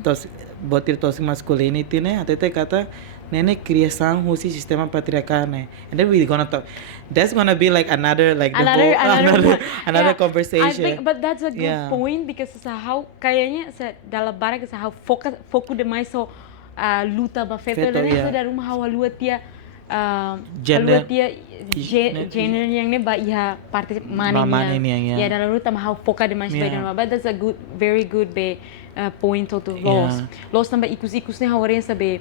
toxic masculinity ne até kata nene criação husi sistema patriarkal né. And then we're gonna talk. That's gonna be like another like the whole another I conversation. think, but that's a good point because sa how kayaknya sa dalam barang sa how foco demais so luta ba feto dan sa dalam how lua tia gender gender yang ne ba iha parte mana niya ya dalam luta how foca demais ba dan but that's a good very good be point to los também ikus ne how sabe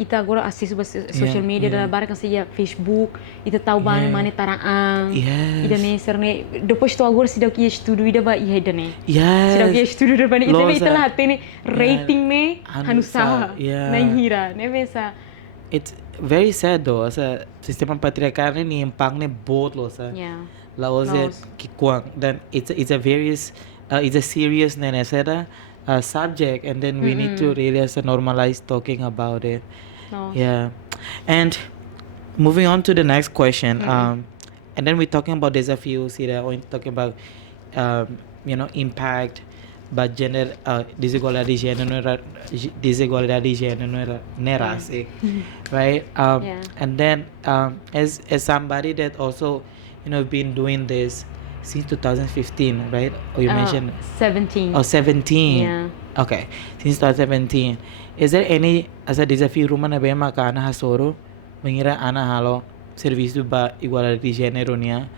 ita agora acesso a social media da barca seja Facebook ita tahu mana taraan ida ne serne depois tu agora se deu que estudo ida ba ia dane se deu que estudo da bani ita lah tene rating ne hanusa na hira ne vesa. It's very sad though asa sistema patriarkal ni impang ne both lo sa la ose kikwang dan it's a various it's a serious ne nesera subject and then we need to really normalize talking about it. And moving on to the next question and then we're talking about desafios here we're talking about impact but gender desigualdade gênero nerasi right and then as somebody that also been doing this since 2015, right? Or you mentioned 17. Oh, 17. Okay, since 2017. Is there any asa desafio ruma na bem maka ana hasoro mengira ana halo serviço ba igualdade de gênero nia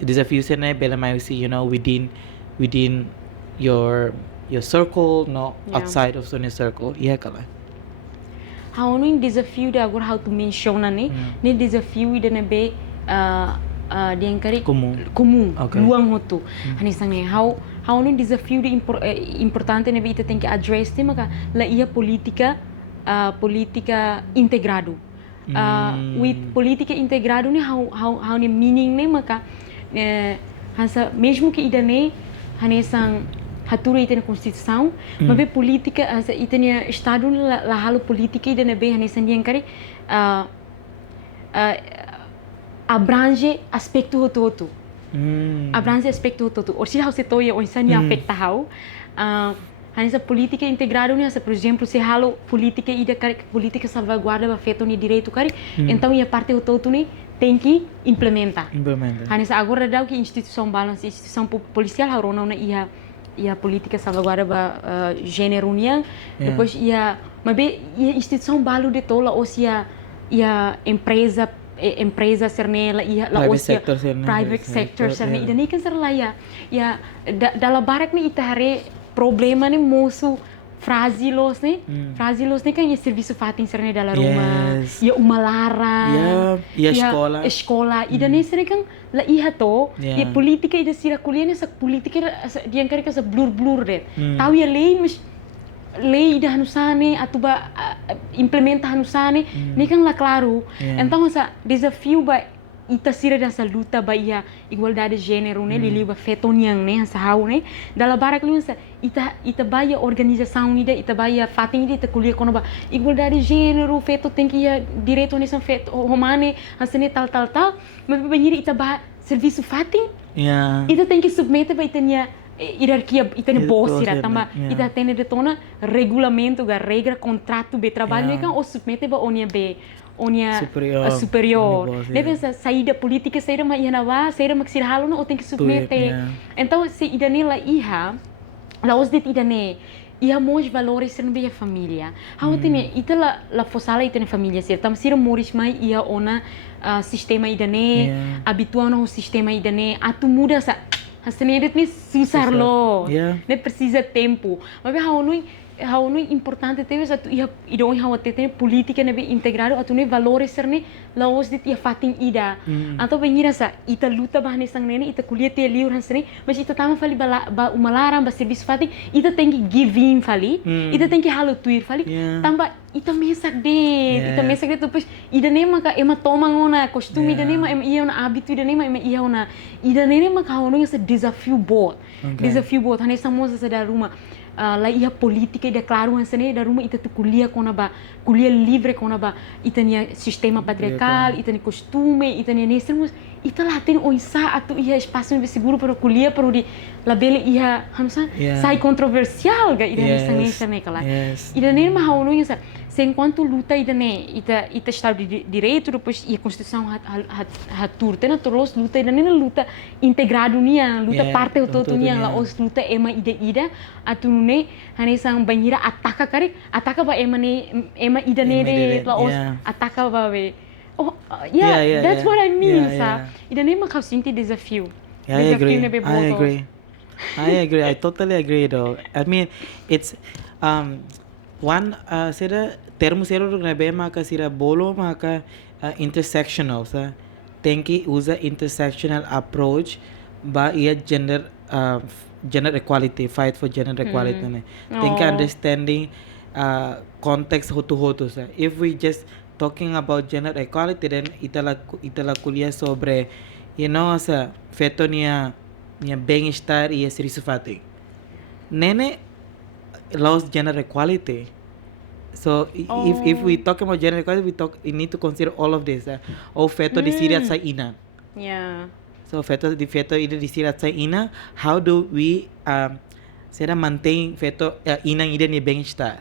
desafio sene bele mai within your circle no outside of your circle kala hanoin desafio da agora how to mention ne desafio ida na be dia Karik comum luang hotu hanisang ne how no desafio importante ne ita tem que address te maka la ia política integrado with política integrado ne how ne meaning ne maka hansa mesmo que ida ne hanisang hatura ita na constituição mas be política ita ne estado la halo política ida ne be hanisang dia Karik abrange aspecto hotu abrange aspecto hotu or sila se toya o insani afecta how hanisa política integrada ne por exemplo se halo política ida política salvaguarda ba feito ni direito Karik então ia parte hotu ne tem que implementar hanisa agora dá que instituição balance instituição policial harona na ia política salvaguarda ba gênero nia depois ia mas be instituição balu de tola ou se ia empresa sernela la osia private sector serne ida ni kan serla ya dalam barak ni ita hare problema ni mosu frasilos ne kan ya serviço fatin serne dalam rumah ya umalara ya escola ida ni serne kan la iha to ya politika ida sira kuliah ni sa politika dia kan sa blur de tahu ya lei ida hanusane atuba implementa hanusane ni kan la claro então essa desafio ba ita sira dessa luta ba ia igualdade de gênero né lili ba fetoniang né essa hau né dala barak linsa ita ba ia organização ita ba ia fatin ita kuliah kono ba igualdade de gênero feto tem que ia direito nessa feto romane hansane tal mas banhiri ita ba serviço fatin ita tem que submeter ba itania hierarquia ita ne boss ira tamba ita tene de tona regulamento ga regra contrato be trabalho ne kan o submete ba onia superior deve ser saída política saída ma ia wa saída maksir halo no o tem que submete então se ida ne la iha la os det ida ne ia mos valores ser be família how tene ita la fosala ita ne família ser tam sira moris mai ia ona sistema ida ne habitual no sistema ida ne atu muda sa hasenedit ni susah lo ne precisa tempo mas hanoin importante teve atu ia idoi hawa tete politika ne be integrado atu ne valores serne laos dit ia fatin ida atau bengira sa ita luta bahne sang nene ita kuliah te liur hansene mas ita tama fali ba umalaram ba serviço fatin ita tem que give in fali ita tem que halo tuir fali tamba ita mesak de depois ida ne maka ema toma ngona costume ida ne ma ema ia na hábito ida ne ma ema ia na ida ne maka hanoin essa desafio bot hane samosa sa da ruma la ia política ida claro hansene da ruma ita tu kuliah livre kona ba ita nia sistema patriarkal ita ni costume ita ni nesemos ita lá tem oinsa atu ia espaço seguro para kuliah para di la bele ia hamsa sai controversial ga ida ni sangai kala ida ne ma hanoin essa se enquanto luta ita Estado de Direito, depois a Constituição hatur, tena terus luta luta integrado nia, luta parte o todo nia, la os luta ida, atunune hanesang banhira ataka Karik, ataka ba ema ida de la os ataka ba we. Oh, that's what I mean, sa. Ida nem makau sinti desafio. I agree. I totally agree though. I mean, it's one sira termo sira na be maka sira bolo maka intersectional sa. Tenki usa intersectional approach ba ia gender equality, fight for gender equality ne. Tenki understanding context hotu sa. If we just talking about gender equality, then itala kuliah sobre sa feto nia bem-estar e sirisufating. Nene lost gender equality. So if we talk about gender equality, we need to consider all of this. Feto disiri at sa ina. Yeah. So feto ida disiri at sa ina. How do we maintain feto ina ida ni bem-estar?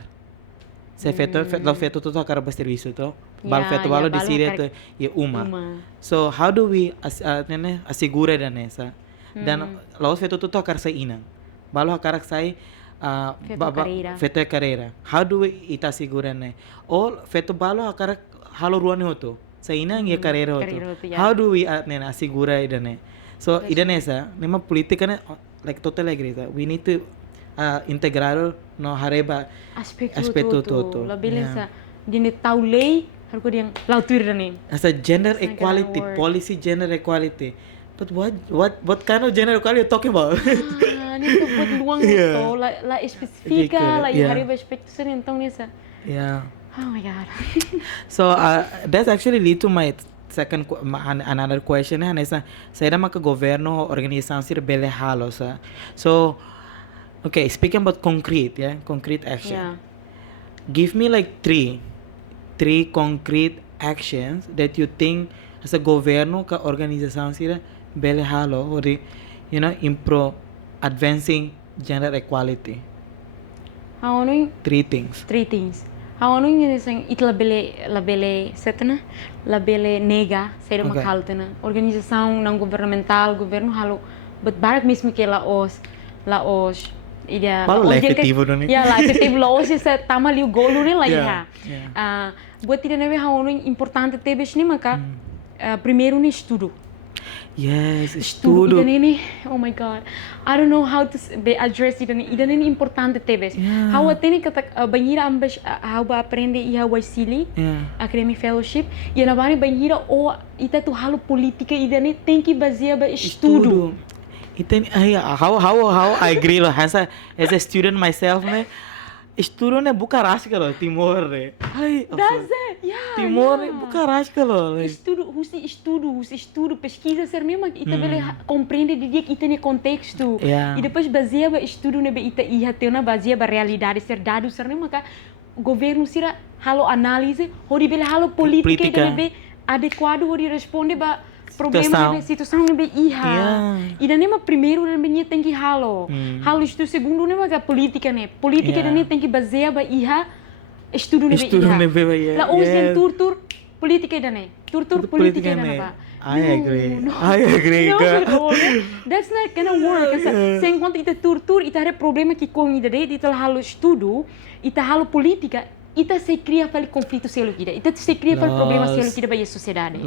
Se feto tuto akara ba serviço to. Balo feto balo disiri at uma. So how do we assegura nessa? Dan laos feto tuto akara sa ina. Balo akara sai feto carreira. How do we ita segura ne? Or feto balo akara halo ruani hotu. Sa ina ngia carreira hotu. How do we assegura ida ne? So ida nessa, nema politika ne like totally agree. We need to integrar no hareba aspecto todo. La beleza de tal lei harus yang lautur ne. As a gender equality policy, gender equality. But what kind of gender equality are you talking about? Nito buat luang to la específica, la hareba aspecto sen então nessa. Yeah. Oh my god. So that's actually lead to my second another question nessa saída maka governo organização sir bele halos. So okay, speaking about concrete action. Yeah. Give me like three concrete actions that you think as a governo ka organização sira bele halo or impro advancing gender equality. Hanoin Three things. Hanoin ni sang itla bele setna, la bele nega, saída makaltena. Organização não governamental, governo halo, but barak mesmo que la os Baru efetivo dong ni. Ya lah efetivo la os sa tama liu golu ni la ya. Buat tidak nebe hanoin importante tebes ni maka primeiro ni estudo. Yes, estudo. Ini, oh my god. I don't know how to address it. Ini importante tebes. How atene kata banhira ambas how ba aprende ia wasili academy fellowship. E na bani banhira ita tu halo politika idane tem que basear ba estudo. How I agree lah. As a student myself ne. Estudo ne Bucarest kalau Timor ne. That's it. Yeah. Timor ne Bucarest kalau. Estudo, pesquisa ser mesmo ita bele compreende de dia que ita ne contexto. E depois baseia ba estudo ne be ita ia ter na baseia ba realidade ser dados ser mesmo ka governo sira halo análise, hodi bele halo política ita be adequado hodi responde ba problema de situação nebe iha. E da nema primeiro nebe tem que halo. Halo isto segundo nebe a política ne. Política nebe tem que basear ba iha estudo nebe iha. La osen tur política da ne. Tur política da ba. I agree. No, that's not gonna work. Sem enquanto ita tur ita ada problema que com ida de ita halo estudo, ita halo política, ita se cria para conflito selo ida. Ita se cria para problema selo ida ba a sociedade.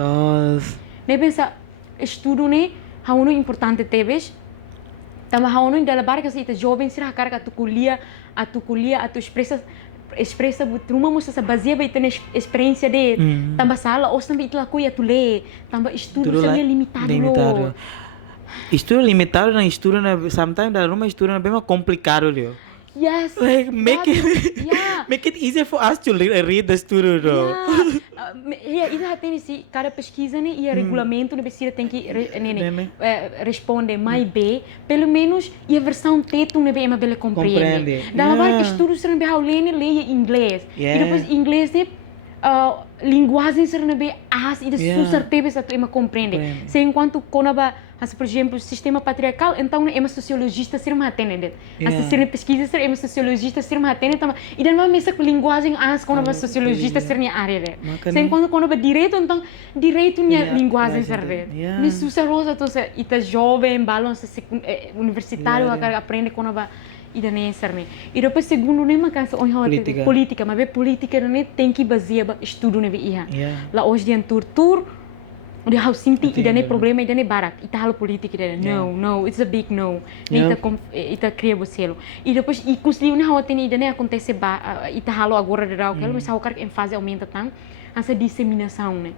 Ne pensa estudo ne hauno importante tebes. Tama hauno dalam barca se ita jovem sira carga tu kuliah atu expressa but ruma musta sa baseia ba ita experiência de tamba sala os também ita lakuia tu le tamba estudo seria limitado. Estudo limitado na estudo na sometimes da ruma estudo na bem mais complicado leo. Yes. Like make it easier for us to read the studio though. Ida tem si cada pesquisa né e regulamento precisa tem que responder mais bem, pelo menos e a versão texto não é bem compreende. Da lá que estudo ser bem aulene leia inglês. E depois inglês né linguagem ser bem as e de su certeza tu ema compreende. Se enquanto conaba por exemplo, sistema patriarkal, então é uma sociologista ser uma atende. Ser uma pesquisa ser uma sociologista ser uma atende, e dan uma mesa com linguagem quando uma sociologista ser minha área. Sem quando uma direito, então direito minha linguagem ser. Não susah rosa, então ita jovem, balão universitário, aprende quando vai ida nessa, né? E depois segundo nem makansa política, mas política não tem que basear estudo neve ia. Lá hoje dia tur udah how sinti ida ne problema ida ne barak ita halo politik ida no it's a big no ita cria bocelo e depois ikus liu ne hawatene ida ne acontece ita halo agora de rau mas hau kar ênfase aumenta tang essa disseminação né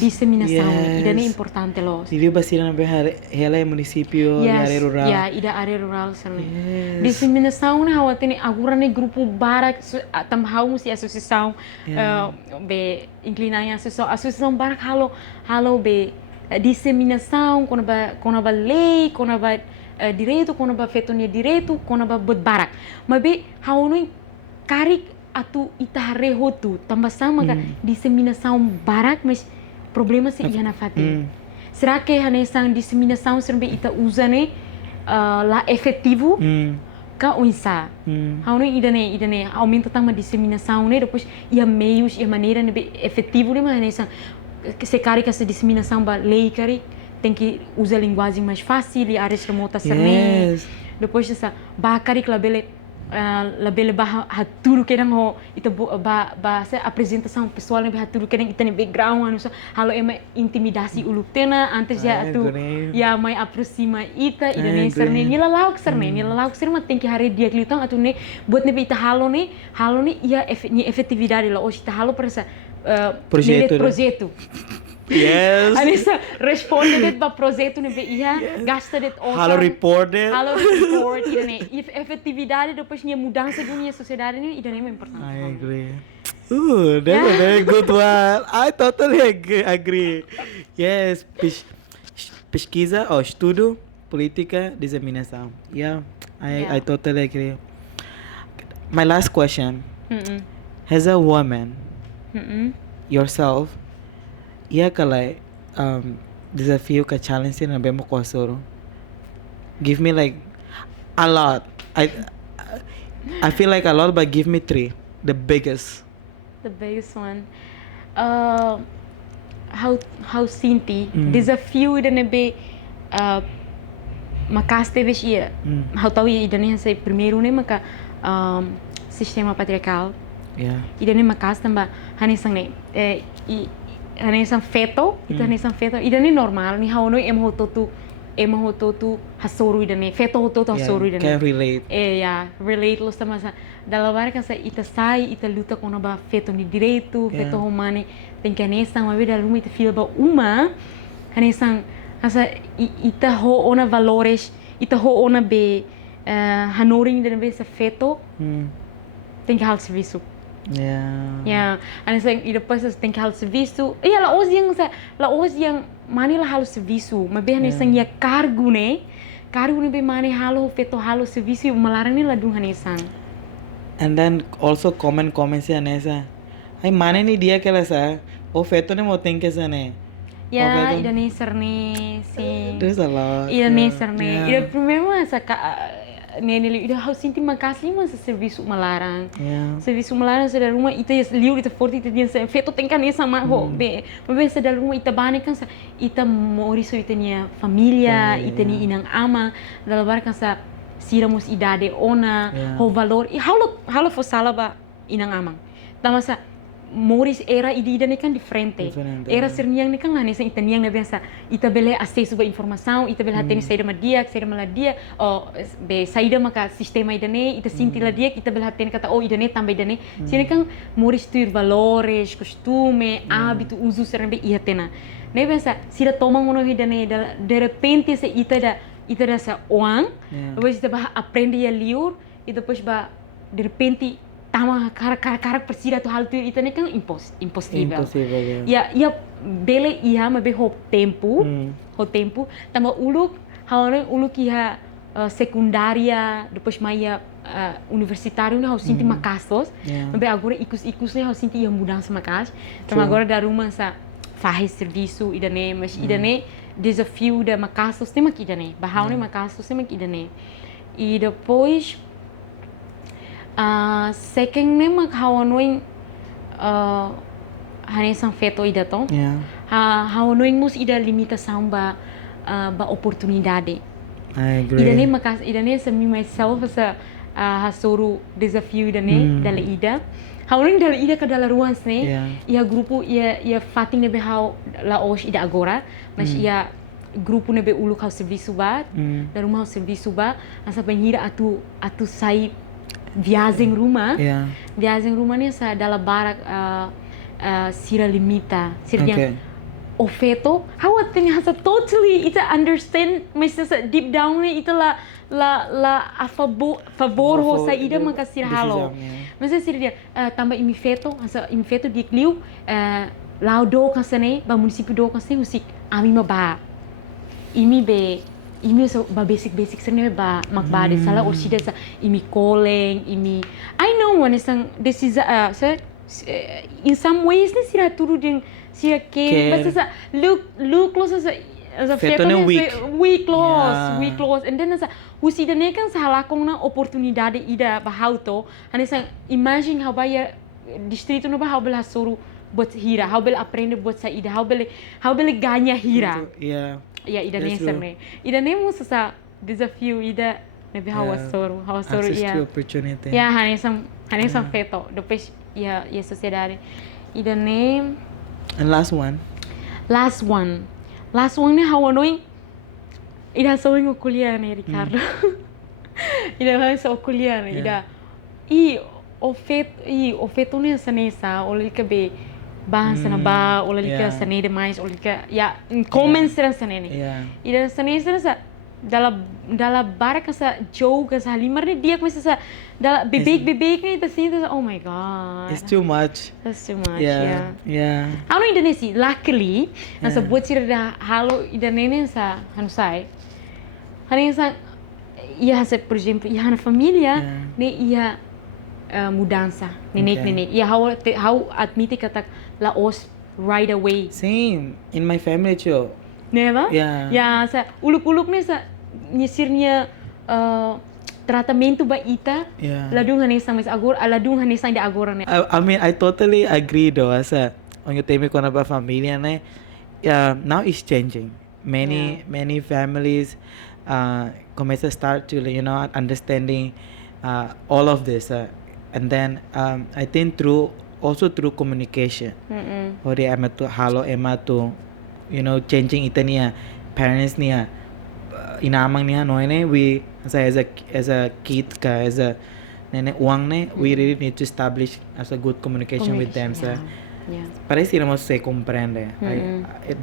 disseminação ida ne importante lo se viu basira na ela é município e área rural ida área rural serne disseminação ne hawatene agora ne grupo barak tam hau musi associação be inclinai associação barak halo be disseminação quando ba lei quando ba direito quando ba fetonia direito quando ba bot barak mas be hau no Karik atu itahare hotu tambah sama kan disseminação barak mas problema se ia na fati será que essa disseminação serve ita usa né lá efetivo ka unsa how no idane aumenta também disseminação né depois ia meios ia maneira né efetivo né mas essa se Karik essa disseminação ba lei Karik tem que usar linguagem mais fácil e áreas remotas serve depois essa ba Karik la bele haturu kedang ho ita bahasa apresentação pessoal ne haturu kedang ita ne background anu halo ema intimidasi uluk tena antes ya tu ya mai aproxima ita ida ne serne ni lalauk serne tem que hari dia klitang atu ne buat ne ita halo ne ia efetividade la os ita halo para essa projeto Yes. Anissa responde dit ba projeto ne ia gasta dit Halo report idane efetividade depois nia mudança dunia sociedade ne idane é importante. I agree. That's a very good one. I totally agree. Yes, pesquisa ou estudo, política, disseminação. I totally agree. My last question. As a woman, yourself, ia kalai desafio ka challenge na bemo ko soro. Give me like a lot. I feel like a lot, but give me 3. The biggest. The biggest one. How sinti desafio ida nebe makas teve ia. How tahu ida ne sai primeiro ne maka sistema patriarkal. Ida ne makas tamba hanisang ne hanisang feto, ita hanisang feto. Ida ne normal ni how no emo hotu hasoru ida ne feto hotu hasoru ida ne. Can relate. Relate lo sama sa dalavar kan sa ita sai ita luta com ba feto ni direito, feto romane tem que hanisang ma vida ruma ita fila ba uma hanisang asa ita ho ona valores, ita ho ona be hanoin ida ne sa feto. Tem que hal serviço. Hanisang ida depois tem que hal serviço. La os yang mani la halo serviço, mas bem hanisang ia cargo ne be mani halo feto halo serviço melarang ni la dung hanisang. And then also comments ya nesa. Ay mane ni dia kala sa. O feto ne mo tem que sa ne. Ida ne serne sim. There's a lot. Ida ne serne. Ida primeiro essa nele ida how sinti makasli mas serviço melarang. Serviço melarang sa ruma ita liu ita forte ita dia feto tem canesa ma ho be sa ruma ita bane kan sa ita moriso ita nia família ita ni inang ama dalabar kan sa siramos idade ona ho valor e halo fo salaba inang amang tama sa Moris era ida ne kan diferente. Era serniang ne kan nessa itaniang na bensa ita bele acesso a informação, ita bele hatene saída madia, o be saída maka sistema ida ne, ita sinti la dia, ita bele hatene kata ida ne também ida ne. Sine kan Moris tur valores, costume, hábito, uso serbe ia tena. Ne bensa sira toma uno ida ne de repente se ita da sa oang, depois ita ba aprende a liur e depois ba de repente tama karak persida tu hal tu ita ne kan impossível. Ya bele iha ma be ho tempo tama uluk iha secundária depois maia universitário ne hau sinti makasos be agora ikus ne hau sinti ia mudança makas tama agora da ruma sa fahe serviço idane, mas idane desafio da maka sistema que idane, bahau maka sistema que idane. E depois second ne mak hanoin hanesan feto ida to. Hanoin mus ida limitação ba oportunidade. I agree. Idane sa me myself sa hasoro desafio idane dala ida. Hanoin dala ida ka dala ruans ne. Ia grupo ia fating nebe hau la os ida agora, mas ia grupo nebe ulu kau serviço ba, da rumah serviço ba, asa penhira atu sai viagem ruma. Viagem ruma ni sa dala barak sira limita, sira o feto, how I think has a totally ita understand, mas sa deep down ni ita la a favor ho sa ida makasir halo. Mas sira dia tambah imi feto di kliu lao do kasane ba município do kasane husik ami ba imi so ba basic sene ba makbade sala osida sa imi koleng imi I know one isang this is in some ways ni sira tudo ding sira ke basta sa look close sa feto ne weak close and then sa husida ne kan sa halakong na oportunidade ida ba hauto hanisang imagine how ba ya distrito no ba how bela soro buat hira, how bela aprende buat sa ida, how bela ganha hira. Ida nem serne. Ida nem musa sa desafio ida nebe hawa soro access to opportunity. hanesam feto, depois sociedade. Ida nem and last one ni hawa noin ida sawing o kuliah ne Ricardo. Ida sa o kuliah ne ida o feto ne sanesa o lika be bahasa na ba o lika sanede mais o lika comments ra sanene ida sanesa sa dala baraka sa joke sa limar ne dia começa sa dala bebek ne ta sinta oh my god it's too much. That's too much. Ano Indonesia luckily nasa buat sira da halo ida nene sa hanusai hanesa por exemplo na família ne mudança nenek how admite katak la os right away same in my family too. Never? Sa uluk ne sa nisirnya tratamento ba ita ladung hanesang mas agora ladung hanesang da agora ne. I mean I totally agree though asa on yung temi ko na ba familia ne now it's changing many families comienza start to understanding all of this and then I think through communication hodi ematu halo ematu changing ita niya parents niya inamang niya noine we as a kid ka as a nene uang ne we really need to establish as a good communication with them parece iremos se comprende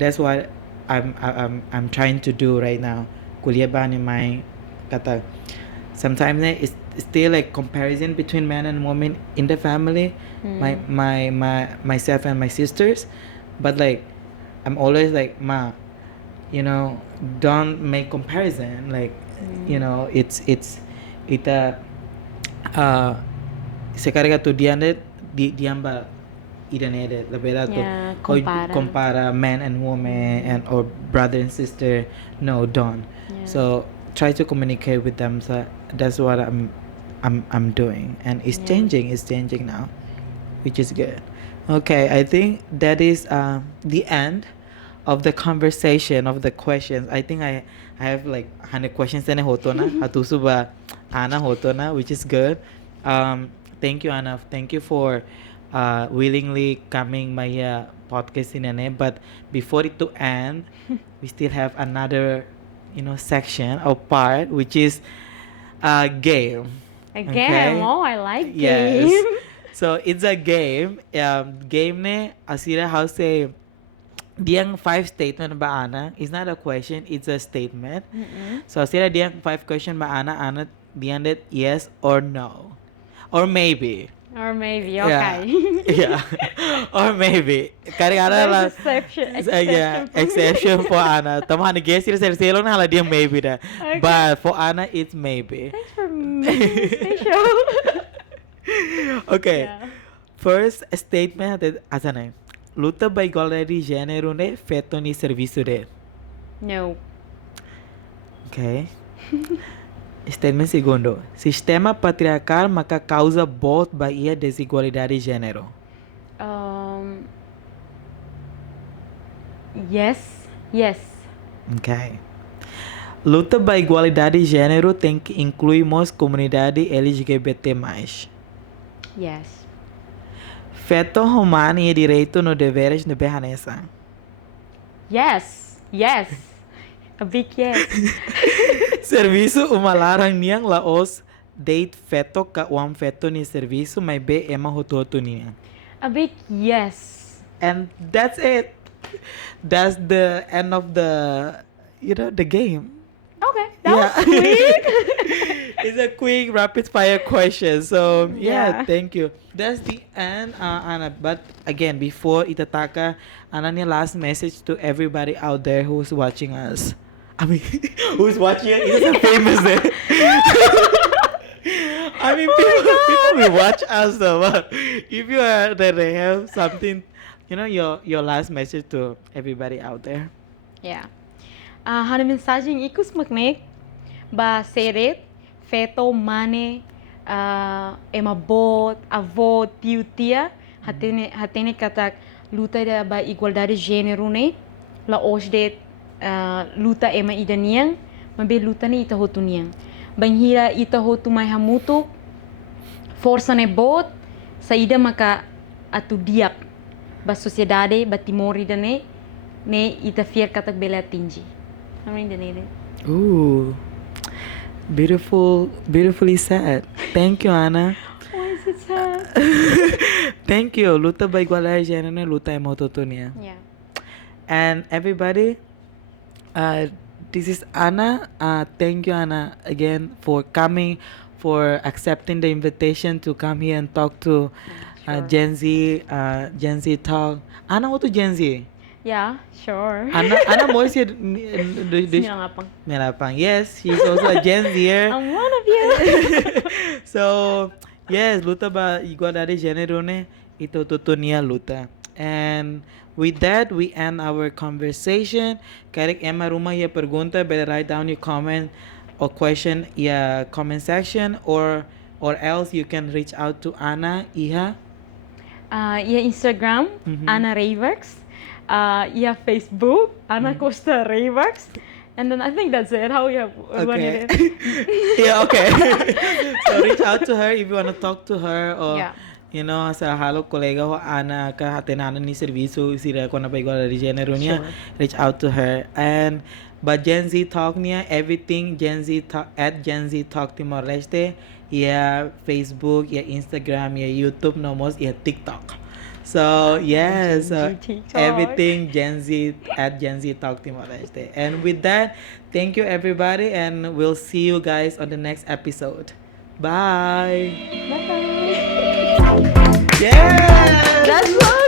that's what I'm trying to do right now kuliah ba ni my kata sometimes it's still like comparison between man and woman in the family myself and my sisters but like I'm always like ma don't make comparison like it's ita sekarang tu diamba idanede la verdad compara man and woman and or brother and sister no don't so try to communicate with them so that's what I'm doing and it's changing now which is good. Okay, I think that is the end of the conversation of the questions. I think I have like 100 questions in hotona hatusu ba Ana hotona which is good. Thank you Ana, thank you for willingly coming my podcast in but before it to end we still have another section or part which is a game. Oh I like games. So it's a game. Game ne asira how say diang 5 statement ba Ana. It's not a question, it's a statement. So asira diang 5 question ba Ana diang that yes or no. Or maybe. Okay. Or maybe. Karik Ana exception for Ana. Tamahan guess sila na hala diang maybe da. Okay. But for Ana it's maybe. Thanks for being special. Okay. First statement that asa na luta para igualdade de gênero né feito no serviço de. No. Ok. Statement segundo. Sistema patriarkal maka causa bot bahia desigualdade de gênero. Um, yes. Yes. Ok. Luta para igualdade de gênero tem que incluir mais comunidade LGBT+. Yes. Feto humano e direito no deveres de Behanesa. Yes. Yes. A big yes. Serviço uma larang niang laos date feto ka uam feto ni serviço may be ema hotu niya. A big yes. And that's it. That's the end of the the game. Okay, that was quick. It's a quick rapid fire question. So yeah, Yeah. thank you. That's the end, Ana. But again, before itataka, Ana niya last message to everybody out there who's watching us. I mean, who's watching it? It's famous. I mean, people will watch us though. But if you are that they have something, your last message to everybody out there. Yeah. Hana mensagem ikus maknek ba seret feto mane ema bot avô tio tia hatene katak luta da ba igualdade de gênero ne la osde luta ema idaniang mabe luta ne ita hotu niang banhira ita hotu mai hamutuk força ne bot Saida maka atu diak ba sociedade ba timori da ne ita fier katak bele atingi. Ooh, beautifully said. Thank you, Ana. Why is it sad? Thank you. Luta ba igualdade de gênero, luta é mototonia. Yeah. And everybody, this is Ana. Thank you, Ana, again for coming, for accepting the invitation to come here and talk to Sure. Gen Z talk. Ana, what to Gen Z? Yeah, sure. Ana Moise Sinalapang. Yes, she's also a Gen Zer. I'm one of you. So, yes, luta ba igualdade de gênero né? Ito tutunia luta. And with that, we end our conversation. Karik ema ruma ya pergunta, better write down your comment or question in comment section or else you can reach out to Ana Iha. Yeah, Instagram, Ana Ravex. Yeah, Facebook, Ana Costa Ravex. And then I think that's it. How you have Okay. Yeah, okay. So reach out to her if you want to talk to her or Yeah. sa halo kolega ho Ana ka hatenanan ni serviço sira ko na pa igual de género niya. Sure. Reach out to her. And but Gen Z Talk niya, everything Gen Z Talk at Gen Z Talk Timor-Leste. Yeah, Facebook, yeah, Instagram, yeah, YouTube, nomos, yeah, TikTok. So yes, Gen Z TikTok. everything Gen Z at Gen Z Talk Timor-Leste. And with that, thank you everybody, and we'll see you guys on the next episode. Bye. Bye-bye. Yeah. That's all.